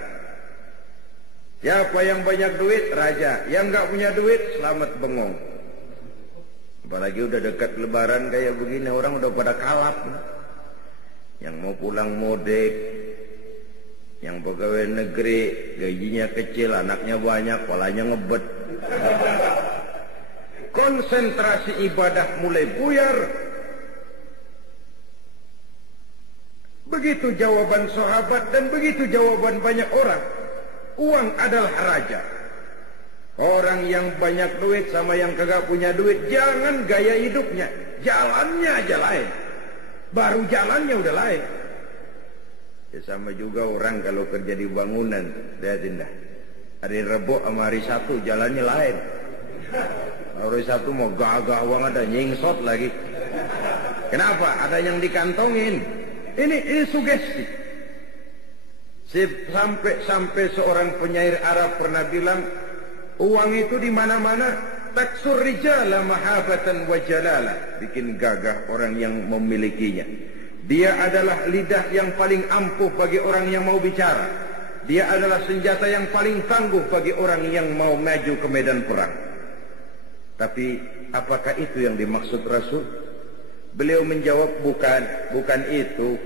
Siapa yang banyak duit? Raja. Yang nggak punya duit? Selamat bengong. Apalagi udah dekat lebaran kayak begini, orang udah pada kalap. Yang mau pulang mudik, yang pegawai negeri, gajinya kecil, anaknya banyak, kepalanya ngebet. Konsentrasi ibadah mulai buyar. Begitu jawaban sahabat dan begitu jawaban banyak orang. Uang adalah raja. Orang yang banyak duit sama yang kagak punya duit, jangan gaya hidupnya, jalannya aja lain. Baru jalannya udah lain. Ya sama juga orang kalau kerja di bangunan, lihatin dah. Hari Rebo sama hari Sabtu jalannya lain. Hari Sabtu mau gagah uang ada nyingsot lagi. Kenapa? Ada yang dikantongin. Ini sugesti. Sampai seorang penyair Arab pernah bilang, Uang itu di mana-mana. Taksur rijala mahabatan wa jalala. Bikin gagah orang yang memilikinya. Dia adalah lidah yang paling ampuh bagi orang yang mau bicara. Dia adalah senjata yang paling tangguh bagi orang yang mau maju ke medan perang. Tapi apakah itu yang dimaksud Rasul? Beliau menjawab, bukan itu.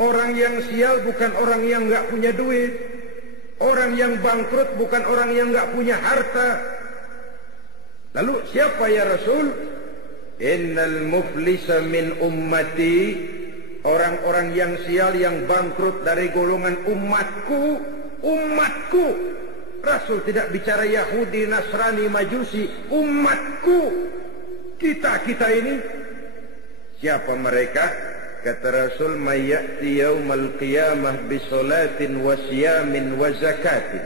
Orang yang sial bukan orang yang enggak punya duit. Orang yang bangkrut bukan orang yang enggak punya harta. Lalu siapa ya Rasul? Innal muflisa min ummati. Orang-orang yang sial, yang bangkrut dari golongan umatku. Rasul tidak bicara Yahudi, Nasrani, Majusi. Umatku. Kita ini. Siapa mereka? Kata Rasul, mayyati yaumal qiyamah bisolatin wa siyamin wa zakatin.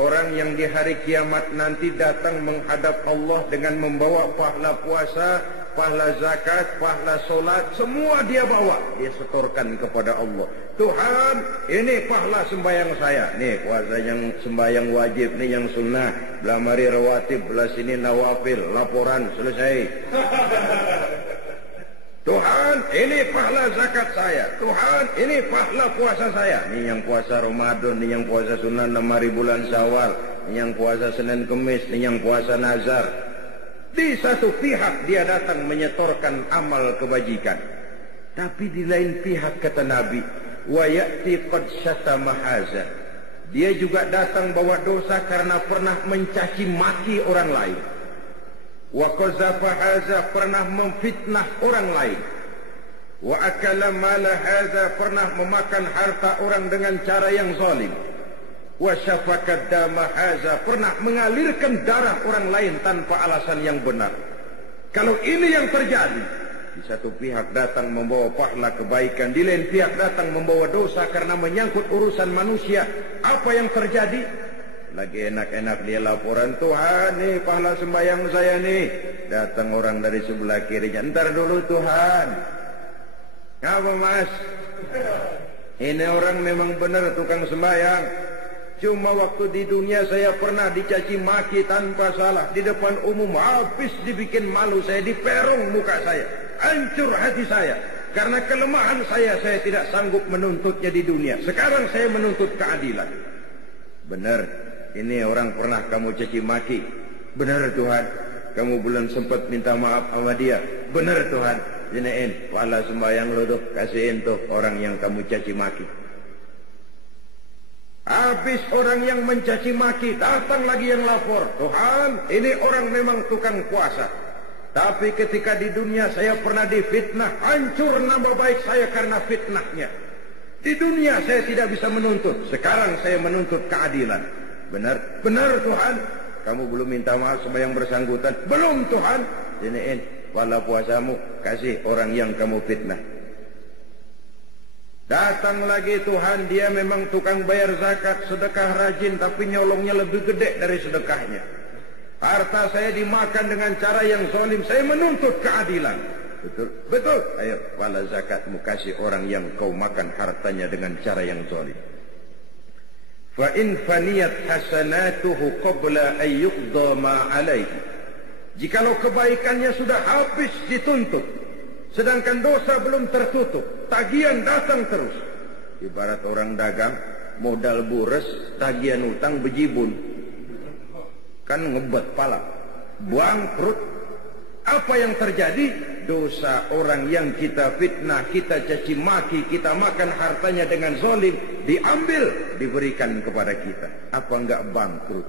Orang yang di hari kiamat nanti datang menghadap Allah dengan membawa pahala puasa, pahala zakat, pahala solat, semua dia bawa. Dia setorkan kepada Allah. Tuhan, ini pahala sembahyang saya. Nih puasa yang sembahyang wajib, nih yang sunnah. Belah mari rawatib, belah sini nawafil. Laporan, selesai. Tuhan, ini pahala zakat saya. Tuhan, ini pahala puasa saya. Ini yang puasa Ramadan, ini yang puasa sunnah 6 hari bulan Syawal, ini yang puasa Senin Kemis, ini yang puasa Nazar. Di satu pihak dia datang menyetorkan amal kebajikan. Tapi di lain pihak kata Nabi, wa ya'ti qad syatama haza. Dia juga datang bawa dosa karena pernah mencaci maki orang lain. Wa qazafa haza, pernah memfitnah orang lain. Wa akala mala haza, pernah memakan harta orang dengan cara yang zalim. Wa syafaka dama haza, pernah mengalirkan darah orang lain tanpa alasan yang benar. Kalau ini yang terjadi, di satu pihak datang membawa pahala kebaikan, di lain pihak datang membawa dosa karena menyangkut urusan manusia, apa yang terjadi? Lagi enak-enak dia laporan, Tuhan nih pahala sembahyang saya nih. Datang orang dari sebelah kirinya, ntar dulu Tuhan. Apa mas? Ini orang memang benar tukang sembahyang. Cuma waktu di dunia saya pernah dicaci maki tanpa salah. Di depan umum habis dibikin malu saya, diperong muka saya. Hancur hati saya. Karena kelemahan saya tidak sanggup menuntutnya di dunia. Sekarang saya menuntut keadilan. Benar. Ini orang pernah kamu caci maki. Benar Tuhan. Kamu belum sempat minta maaf sama dia. Benar Tuhan. Jinain pahala sembahyang lo tuh. Kasihin tuh orang yang kamu caci maki. Habis orang yang mencaci maki, datang lagi yang lapor. Tuhan, ini orang memang tukang puasa. Tapi ketika di dunia saya pernah difitnah. Hancur nama baik saya karena fitnahnya. Di dunia saya tidak bisa menuntut. Sekarang saya menuntut keadilan. Benar? Benar Tuhan. Kamu belum minta maaf sama yang bersangkutan? Belum Tuhan. Jiniin pahala puasamu, kasih orang yang kamu fitnah. Datang lagi Tuhan, dia memang tukang bayar zakat, sedekah rajin, tapi nyolongnya lebih gede dari sedekahnya. Harta saya dimakan dengan cara yang zalim, saya menuntut keadilan. Betul? Betul. Ayo, pahala zakatmu kasih orang yang kau makan hartanya dengan cara yang zalim. Fa in faniyat hasanatuhu qabla an yuqda ma alaihi. Jikalau kebaikannya sudah habis dituntut, sedangkan dosa belum tertutup, tagihan datang terus. Ibarat orang dagang, modal bures, tagihan utang bejibun. Kan ngebet pala. Bangkrut. Apa yang terjadi? Dosa orang yang kita fitnah, kita caci maki, kita makan hartanya dengan zalim, diambil, diberikan kepada kita. Apa enggak bangkrut?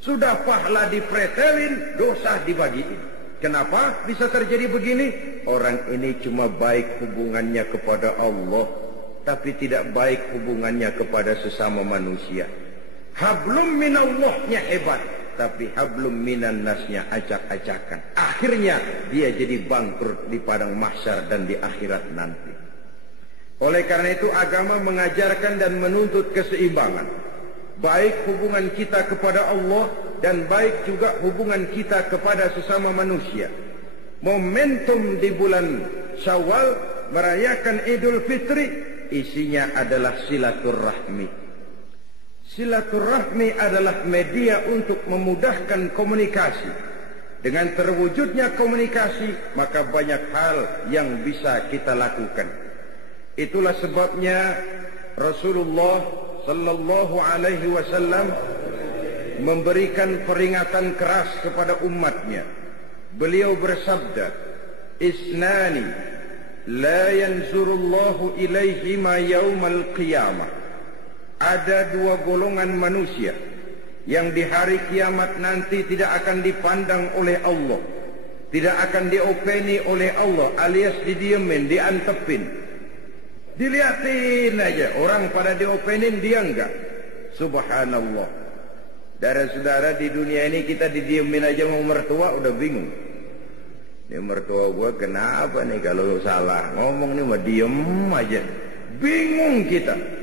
Sudah pahala dipretelin, dosa dibagiin. Kenapa bisa terjadi begini? Orang ini cuma baik hubungannya kepada Allah, tapi tidak baik hubungannya kepada sesama manusia. Hablum minallahnya hebat, tapi hablum minan nasnya acak-acakan. Akhirnya dia jadi bangkrut di padang mahsyar dan di akhirat nanti. Oleh karena itu agama mengajarkan dan menuntut keseimbangan. Baik hubungan kita kepada Allah dan baik juga hubungan kita kepada sesama manusia. Momentum di bulan Syawal merayakan Idul Fitri isinya adalah silaturahmi. Silaturahmi adalah media untuk memudahkan komunikasi. Dengan terwujudnya komunikasi, maka banyak hal yang bisa kita lakukan. Itulah sebabnya Rasulullah sallallahu alaihi wasallam memberikan peringatan keras kepada umatnya. Beliau bersabda, "Isnani la yanzurullahu ilaihima yaumal qiyamah." Ada dua golongan manusia yang di hari kiamat nanti tidak akan dipandang oleh Allah, tidak akan diopeni oleh Allah, alias didiemin, diantepin, dilihatin aja. Orang pada diopenin, dia enggak. Subhanallah. Saudara-saudara, di dunia ini kita didiemin aja sama mertua udah bingung. Ini mertua gua kenapa nih kalau salah ngomong nih mah diem aja. Bingung kita.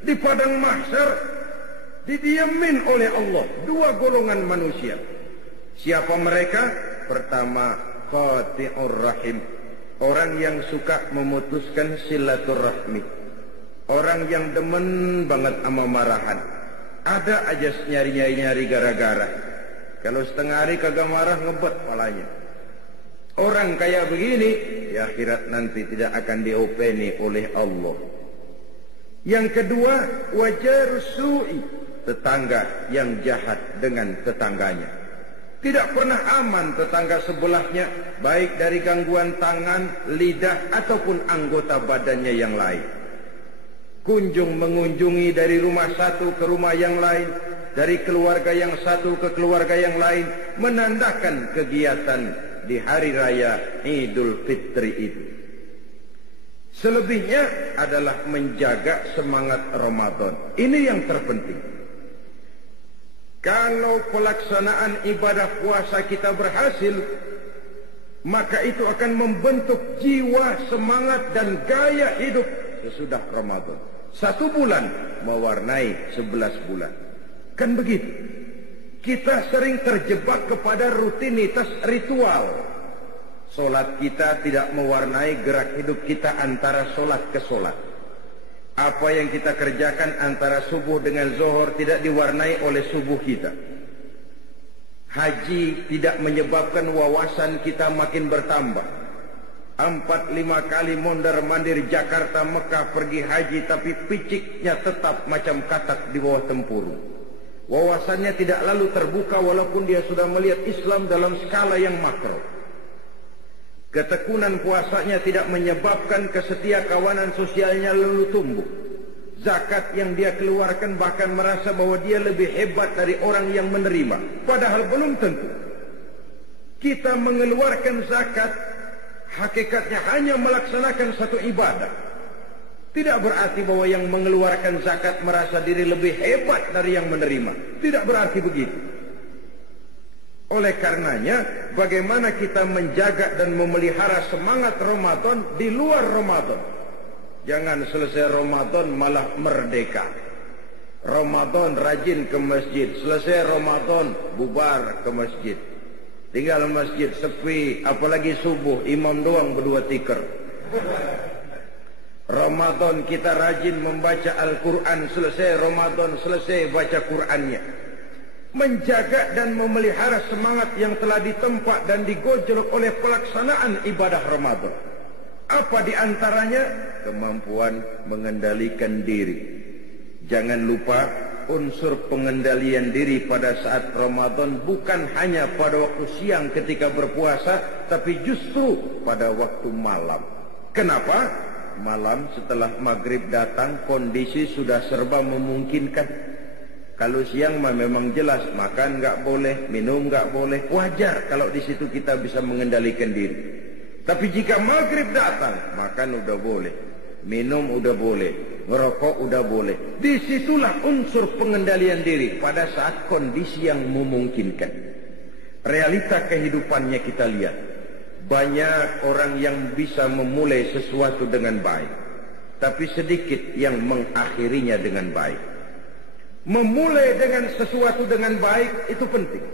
Di padang mahsyar didiemin oleh Allah dua golongan manusia. Siapa mereka? Pertama, qati'ur rahim, orang yang suka memutuskan silaturahmi, orang yang demen banget sama marahan. Ada aja nyari-nyari gara-gara. Kalau setengah hari kagak marah, ngebet palanya. Orang kayak begini di akhirat nanti tidak akan diopeni oleh Allah. Yang kedua, wajarus su'i, tetangga yang jahat dengan tetangganya. Tidak pernah aman tetangga sebelahnya, baik dari gangguan tangan, lidah, ataupun anggota badannya yang lain. Kunjung mengunjungi dari rumah satu ke rumah yang lain, dari keluarga yang satu ke keluarga yang lain, menandakan kegiatan di hari raya Idul Fitri itu. Selebihnya adalah menjaga semangat Ramadan. Ini yang terpenting. Kalau pelaksanaan ibadah puasa kita berhasil, maka itu akan membentuk jiwa, semangat, dan gaya hidup sesudah Ramadan. 1 bulan mewarnai 11 bulan. Kan begitu. Kita sering terjebak kepada rutinitas ritual. Solat kita tidak mewarnai gerak hidup kita antara solat ke solat. Apa yang kita kerjakan antara subuh dengan zuhur tidak diwarnai oleh subuh kita. Haji tidak menyebabkan wawasan kita makin bertambah. 4-5 kali mondar-mandir Jakarta Mekah pergi haji, tapi piciknya tetap macam katak di bawah tempurung. Wawasannya tidak lalu terbuka walaupun dia sudah melihat Islam dalam skala yang makro. Ketekunan puasanya tidak menyebabkan kesetia kawanan sosialnya lalu tumbuh. Zakat yang dia keluarkan bahkan merasa bahwa dia lebih hebat dari orang yang menerima. Padahal belum tentu. Kita mengeluarkan zakat, hakikatnya hanya melaksanakan satu ibadah. Tidak berarti bahwa yang mengeluarkan zakat merasa diri lebih hebat dari yang menerima. Tidak berarti begitu. Oleh karenanya, bagaimana kita menjaga dan memelihara semangat Ramadan di luar Ramadan. Jangan selesai Ramadan malah merdeka. Ramadan rajin ke masjid, selesai Ramadan bubar ke masjid. Tinggal masjid sepi, apalagi subuh, imam doang berdua tikar. Ramadan kita rajin membaca Al-Quran, selesai Ramadan, selesai baca Qurannya. Menjaga dan memelihara semangat yang telah ditempa dan digojlok oleh pelaksanaan ibadah Ramadan. Apa di antaranya? Kemampuan mengendalikan diri. Jangan lupa unsur pengendalian diri pada saat Ramadan bukan hanya pada waktu siang ketika berpuasa, tapi justru pada waktu malam. Kenapa? Malam setelah maghrib datang kondisi sudah serba memungkinkan. Kalau siang mah memang jelas makan nggak boleh, minum nggak boleh, wajar kalau di situ kita bisa mengendalikan diri. Tapi jika maghrib datang, makan udah boleh, minum udah boleh, ngerokok udah boleh. Disitulah unsur pengendalian diri pada saat kondisi yang memungkinkan. Realita kehidupannya kita lihat. Banyak orang yang bisa memulai sesuatu dengan baik, tapi sedikit yang mengakhirinya dengan baik. Memulai dengan sesuatu dengan baik itu penting,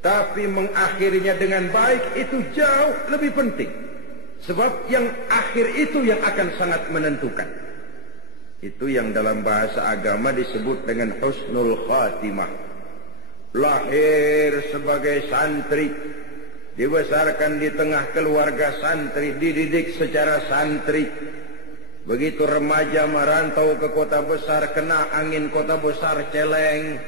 tapi mengakhirinya dengan baik itu jauh lebih penting. Sebab yang akhir itu yang akan sangat menentukan. Itu yang dalam bahasa agama disebut dengan husnul khatimah. Lahir sebagai santri, dibesarkan di tengah keluarga santri, dididik secara santri. Begitu remaja merantau ke kota besar, kena angin kota besar celeng,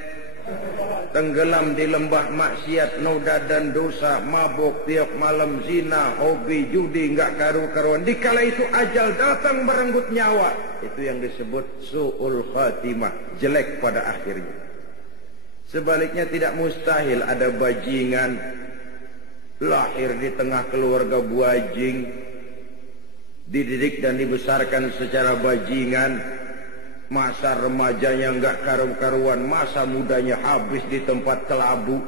tenggelam di lembah maksiat, noda dan dosa, mabuk tiap malam, zina, hobi, judi, enggak karu-karuan. Dikala itu ajal datang merenggut nyawa. Itu yang disebut su'ul khatimah, jelek pada akhirnya. Sebaliknya tidak mustahil ada bajingan lahir di tengah keluarga buajing, dididik dan dibesarkan secara bajingan, masa remajanya enggak karu-karuan, masa mudanya habis di tempat kelabu.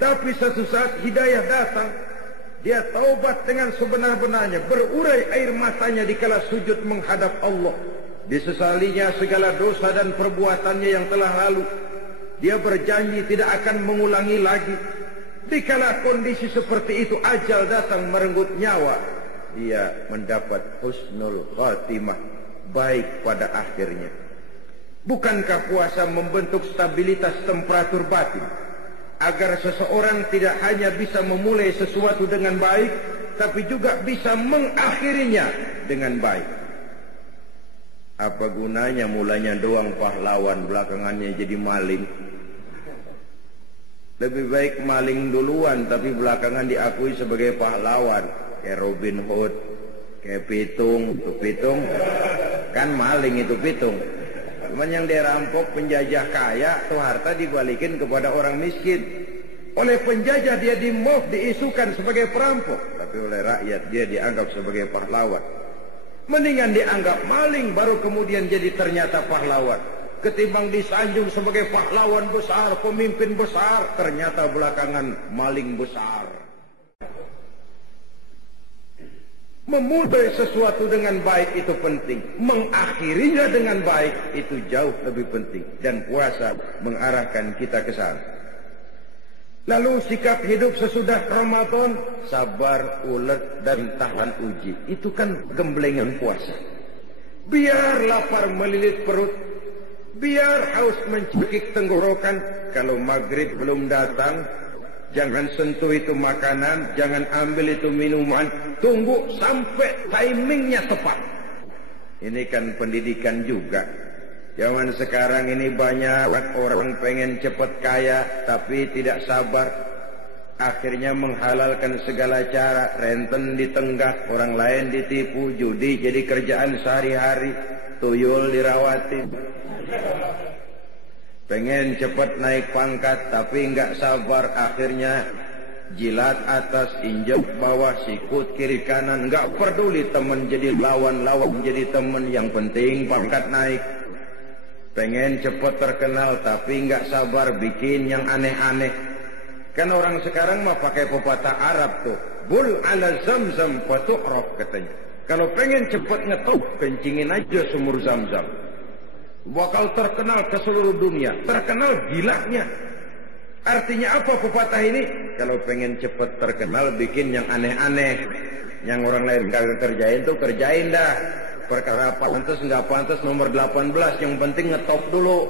Tapi suatu saat hidayah datang, dia taubat dengan sebenar-benarnya, berurai air matanya dikala sujud menghadap Allah. Disesalinya segala dosa dan perbuatannya yang telah lalu. Dia berjanji tidak akan mengulangi lagi. Dikala kondisi seperti itu, ajal datang merenggut nyawa, dia mendapat husnul khatimah, baik pada akhirnya. Bukankah puasa membentuk stabilitas temperatur batin, agar seseorang tidak hanya bisa memulai sesuatu dengan baik, tapi juga bisa mengakhirinya dengan baik? Apa gunanya mulanya doang pahlawan, belakangannya jadi maling? Lebih baik maling duluan tapi belakangan diakui sebagai pahlawan. Kayak Robin Hood, kayak Pitung. Itu Pitung kan maling, itu Pitung. Cuman yang dia rampok penjajah kaya, tuh harta dibalikin kepada orang miskin. Oleh penjajah dia diisukan sebagai perampok, tapi oleh rakyat dia dianggap sebagai pahlawan. Mendingan dianggap maling baru kemudian jadi ternyata pahlawan, ketimbang disanjung sebagai pahlawan besar, pemimpin besar, ternyata belakangan maling besar. Memulai sesuatu dengan baik itu penting, mengakhirinya dengan baik itu jauh lebih penting, dan puasa mengarahkan kita ke sana. Lalu sikap hidup sesudah Ramadan, sabar, ulet, dan tahan uji. Itu kan gemblengan puasa. Biar lapar melilit perut, biar haus mencekik tenggorokan. Kalau maghrib belum datang, jangan sentuh itu makanan, jangan ambil itu minuman. Tunggu sampai timingnya tepat. Ini kan pendidikan juga. Zaman sekarang ini banyak orang pengen cepat kaya, tapi tidak sabar. Akhirnya menghalalkan segala cara, renten ditenggak, orang lain ditipu, judi jadi kerjaan sehari-hari, tuyul dirawatin. Pengen cepat naik pangkat, tapi enggak sabar, akhirnya jilat atas, injek bawah, sikut kiri kanan, enggak peduli teman jadi lawan jadi teman, yang penting pangkat naik. Pengen cepat terkenal tapi enggak sabar bikin yang aneh-aneh. Kan orang sekarang mah pakai pepatah Arab tuh, bul ala zamzam fatu'raf katanya. Kalau pengen cepat ngetop, kencingin aja sumur Zamzam. Bakal terkenal ke seluruh dunia, terkenal gilanya. Artinya apa pepatah ini? Kalau pengen cepat terkenal bikin yang aneh-aneh, yang orang lain kagak kerjain tuh kerjain dah. Perkara pantas nggak pantas nomor 18, yang penting ngetop dulu.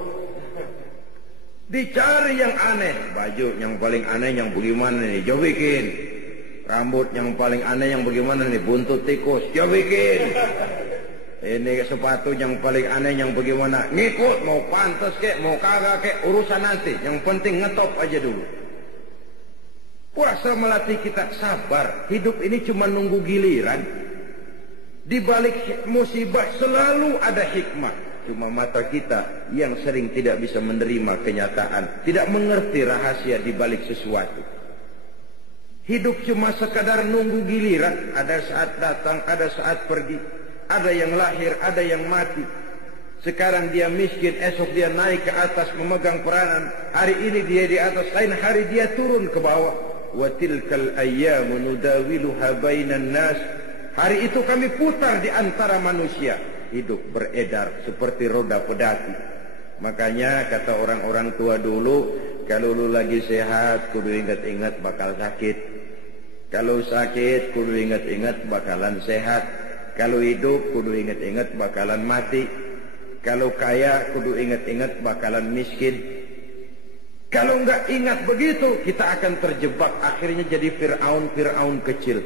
Dicari yang aneh, baju yang paling aneh yang bagaimana nih, jauh bikin. Rambut yang paling aneh yang bagaimana nih, buntut tikus, jauh bikin. Ini sepatu yang paling aneh yang bagaimana, ngikut, mau pantas kek, mau kagak kek, urusan nanti. Yang penting ngetop aja dulu. Puasa melatih kita sabar. Hidup ini cuma nunggu giliran. Di balik musibah selalu ada hikmah. Cuma mata kita yang sering tidak bisa menerima kenyataan, tidak mengerti rahasia di balik sesuatu. Hidup cuma sekadar nunggu giliran. Ada saat datang, ada saat pergi. Ada yang lahir, ada yang mati. Sekarang dia miskin, esok dia naik ke atas memegang peranan. Hari ini dia di atas, lain hari dia turun ke bawah. Wa tilkal ayyamu nudawiluha bainan nas. Hari itu kami putar di antara manusia. Hidup beredar seperti roda pedati. Makanya kata orang-orang tua dulu, kalau lu lagi sehat, kudu ingat-ingat bakal sakit. Kalau sakit, kudu ingat-ingat bakalan sehat. Kalau hidup, kudu ingat-ingat bakalan mati. Kalau kaya kudu ingat-ingat bakalan miskin. Kalau nggak ingat begitu, kita akan terjebak akhirnya jadi Fir'aun kecil.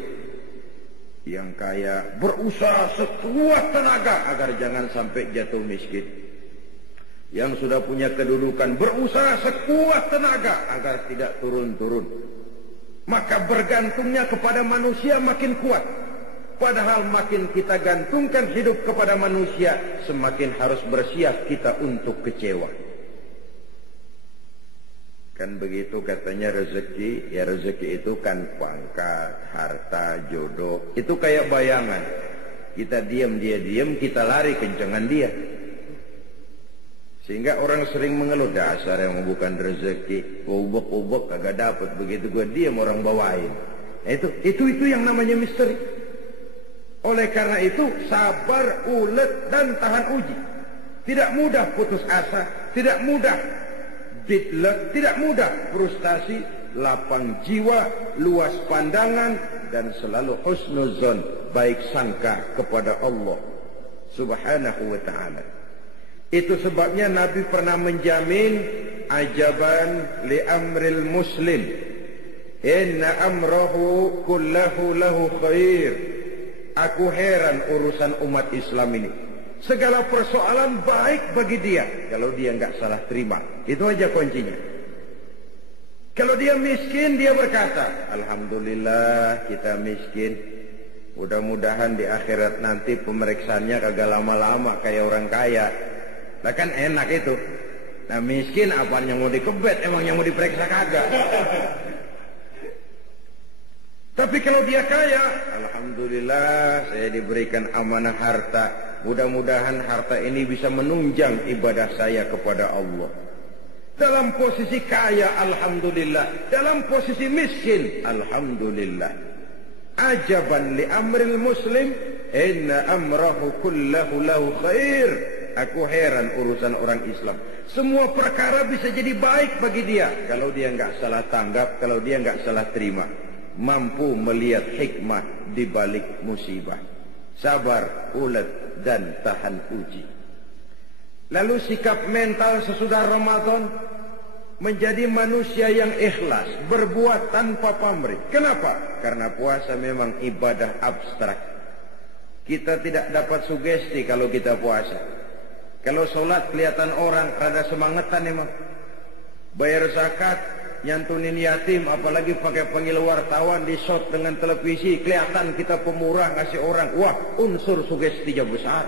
Yang kaya berusaha sekuat tenaga agar jangan sampai jatuh miskin. Yang sudah punya kedudukan berusaha sekuat tenaga agar tidak turun-turun. Maka bergantungnya kepada manusia makin kuat. Padahal makin kita gantungkan hidup kepada manusia, semakin harus bersiap kita untuk kecewa. Kan begitu katanya rezeki. Ya rezeki itu kan pangkat, harta, jodoh. Itu kayak bayangan. Kita diam, dia diam, kita lari kencengan dia. Sehingga orang sering mengeluh, dasar yang bukan rezeki, ubek-ubek kagak dapat, begitu gue diam orang bawain. Itu yang namanya misteri. Oleh karena itu sabar, ulet dan tahan uji. Tidak mudah putus asa, tidak mudah bidlek, tidak mudah frustasi, lapang jiwa, luas pandangan, dan selalu husnuzon, baik sangka kepada Allah Subhanahu wa ta'ala. Itu sebabnya Nabi pernah menjamin, ajaban li amril muslim, inna amrahu kullahu lahu khair. Aku heran urusan umat Islam ini. Segala persoalan baik bagi dia kalau dia nggak salah terima. Itu aja kuncinya. Kalau dia miskin, dia berkata, alhamdulillah kita miskin. Mudah-mudahan di akhirat nanti pemeriksaannya kagak lama-lama kayak orang kaya. Nah kan enak itu. Nah miskin apaan yang mau dikebet, emang yang mau diperiksa kagak. Tapi kalau dia kaya, alhamdulillah saya diberikan amanah harta. Mudah-mudahan harta ini bisa menunjang ibadah saya kepada Allah. Dalam posisi kaya, alhamdulillah. Dalam posisi miskin, alhamdulillah. Ajaban li amril muslim, inna amrahu kullahu lahu khair. Aku heran urusan orang Islam. Semua perkara bisa jadi baik bagi dia kalau dia nggak salah tanggap, kalau dia nggak salah terima. Mampu melihat hikmah di balik musibah. Sabar, ulet, dan tahan uji. Lalu sikap mental sesudah Ramadan menjadi manusia yang ikhlas, berbuat tanpa pamrih. Kenapa? Karena puasa memang ibadah abstrak. Kita tidak dapat sugesti kalau kita puasa. Kalau sholat kelihatan orang rada semangetan emang. Bayar zakat, nyantunin yatim, apalagi pakai panggil wartawan di shot dengan televisi, kelihatan kita pemurah ngasih orang. Wah, unsur sugestinya besar.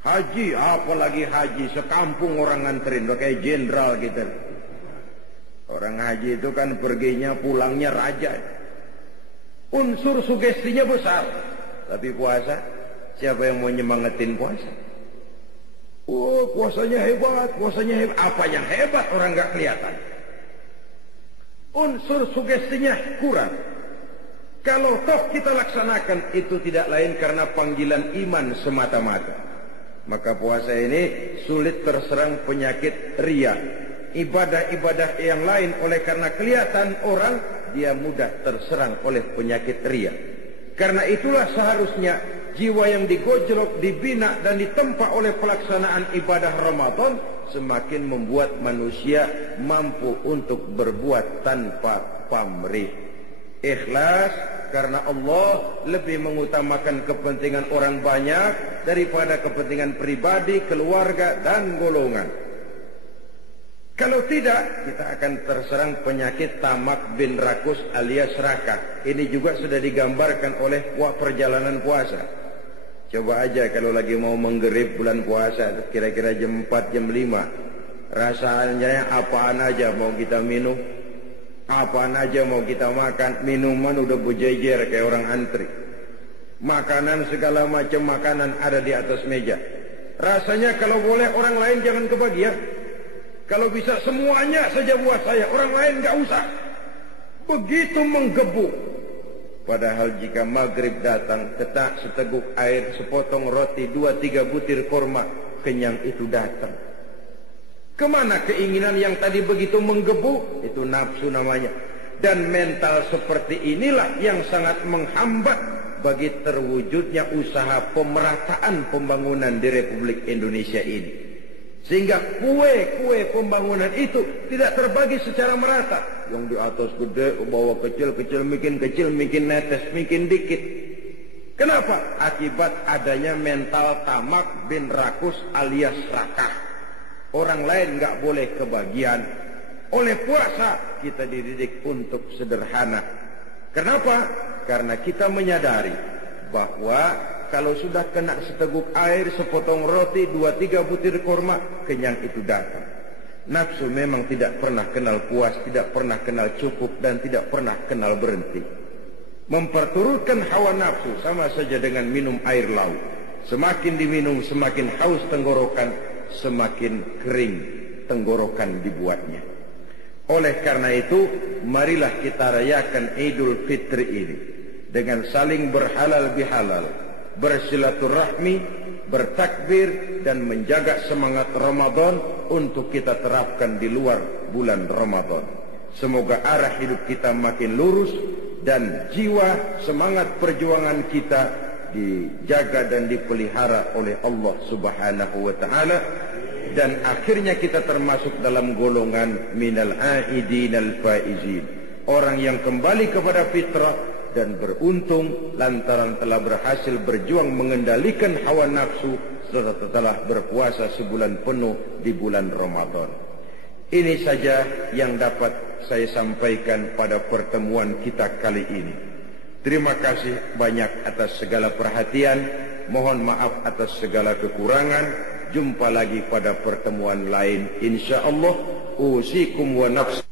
Haji, apalagi haji, sekampung orang nganterin, udah kayak jenderal gitu. Orang haji itu kan perginya pulangnya raja. Unsur sugestinya besar. Tapi puasa, siapa yang mau nyemangetin puasa? Oh, puasanya hebat, puasanya hebat. Apa yang hebat orang nggak kelihatan? Unsur sugestinya kurang. Kalau toh kita laksanakan, itu tidak lain karena panggilan iman semata-mata. Maka puasa ini sulit terserang penyakit riya. Ibadah-ibadah yang lain oleh karena kelihatan orang, dia mudah terserang oleh penyakit riya. Karena itulah seharusnya jiwa yang digojlok, dibina dan ditempa oleh pelaksanaan ibadah Ramadan semakin membuat manusia mampu untuk berbuat tanpa pamrih. Ikhlas karena Allah lebih mengutamakan kepentingan orang banyak daripada kepentingan pribadi, keluarga dan golongan. Kalau tidak, kita akan terserang penyakit tamak bin rakus alias serakah. Ini juga sudah digambarkan oleh perjalanan puasa. Coba aja kalau lagi mau menggerib bulan puasa, kira-kira jam 4, jam 5. Rasanya apaan aja mau kita minum, apaan aja mau kita makan. Minuman udah berjejer kayak orang antri. Makanan segala macam makanan ada di atas meja. Rasanya kalau boleh orang lain jangan kebagian. Kalau bisa semuanya saja buat saya, orang lain nggak usah. Begitu menggebu. Padahal jika maghrib datang, ketak seteguk air, sepotong roti, 2-3 butir kurma, kenyang itu datang. Kemana keinginan yang tadi begitu menggebu? Itu nafsu namanya. Dan mental seperti inilah yang sangat menghambat bagi terwujudnya usaha pemerataan pembangunan di Republik Indonesia ini. Sehingga kue-kue pembangunan itu tidak terbagi secara merata. Yang di atas gede, ke bawah kecil, mikin netes, mikin dikit. Kenapa? Akibat adanya mental tamak bin rakus alias serakah. Orang lain nggak boleh kebagian. Oleh puasa kita dididik untuk sederhana. Kenapa? Karena kita menyadari bahwa kalau sudah kena seteguk air, sepotong roti, 2-3 butir kurma, kenyang itu datang. Nafsu memang tidak pernah kenal puas, tidak pernah kenal cukup, dan tidak pernah kenal berhenti. Memperturutkan hawa nafsu sama saja dengan minum air laut. Semakin diminum, semakin haus tenggorokan, semakin kering tenggorokan dibuatnya. Oleh karena itu, marilah kita rayakan Idul Fitri ini dengan saling berhalal bihalal, bersilaturahmi, bertakbir, dan menjaga semangat Ramadan untuk kita terapkan di luar bulan Ramadan. Semoga arah hidup kita makin lurus dan jiwa semangat perjuangan kita dijaga dan dipelihara oleh Allah Subhanahu wa taala, dan akhirnya kita termasuk dalam golongan minal aidin al faizin, orang yang kembali kepada fitrah dan beruntung lantaran telah berhasil berjuang mengendalikan hawa nafsu setelah berpuasa sebulan penuh di bulan Ramadan. Ini saja yang dapat saya sampaikan pada pertemuan kita kali ini. Terima kasih banyak atas segala perhatian. Mohon maaf atas segala kekurangan. Jumpa lagi pada pertemuan lain, insyaallah. Usikum wa nafsi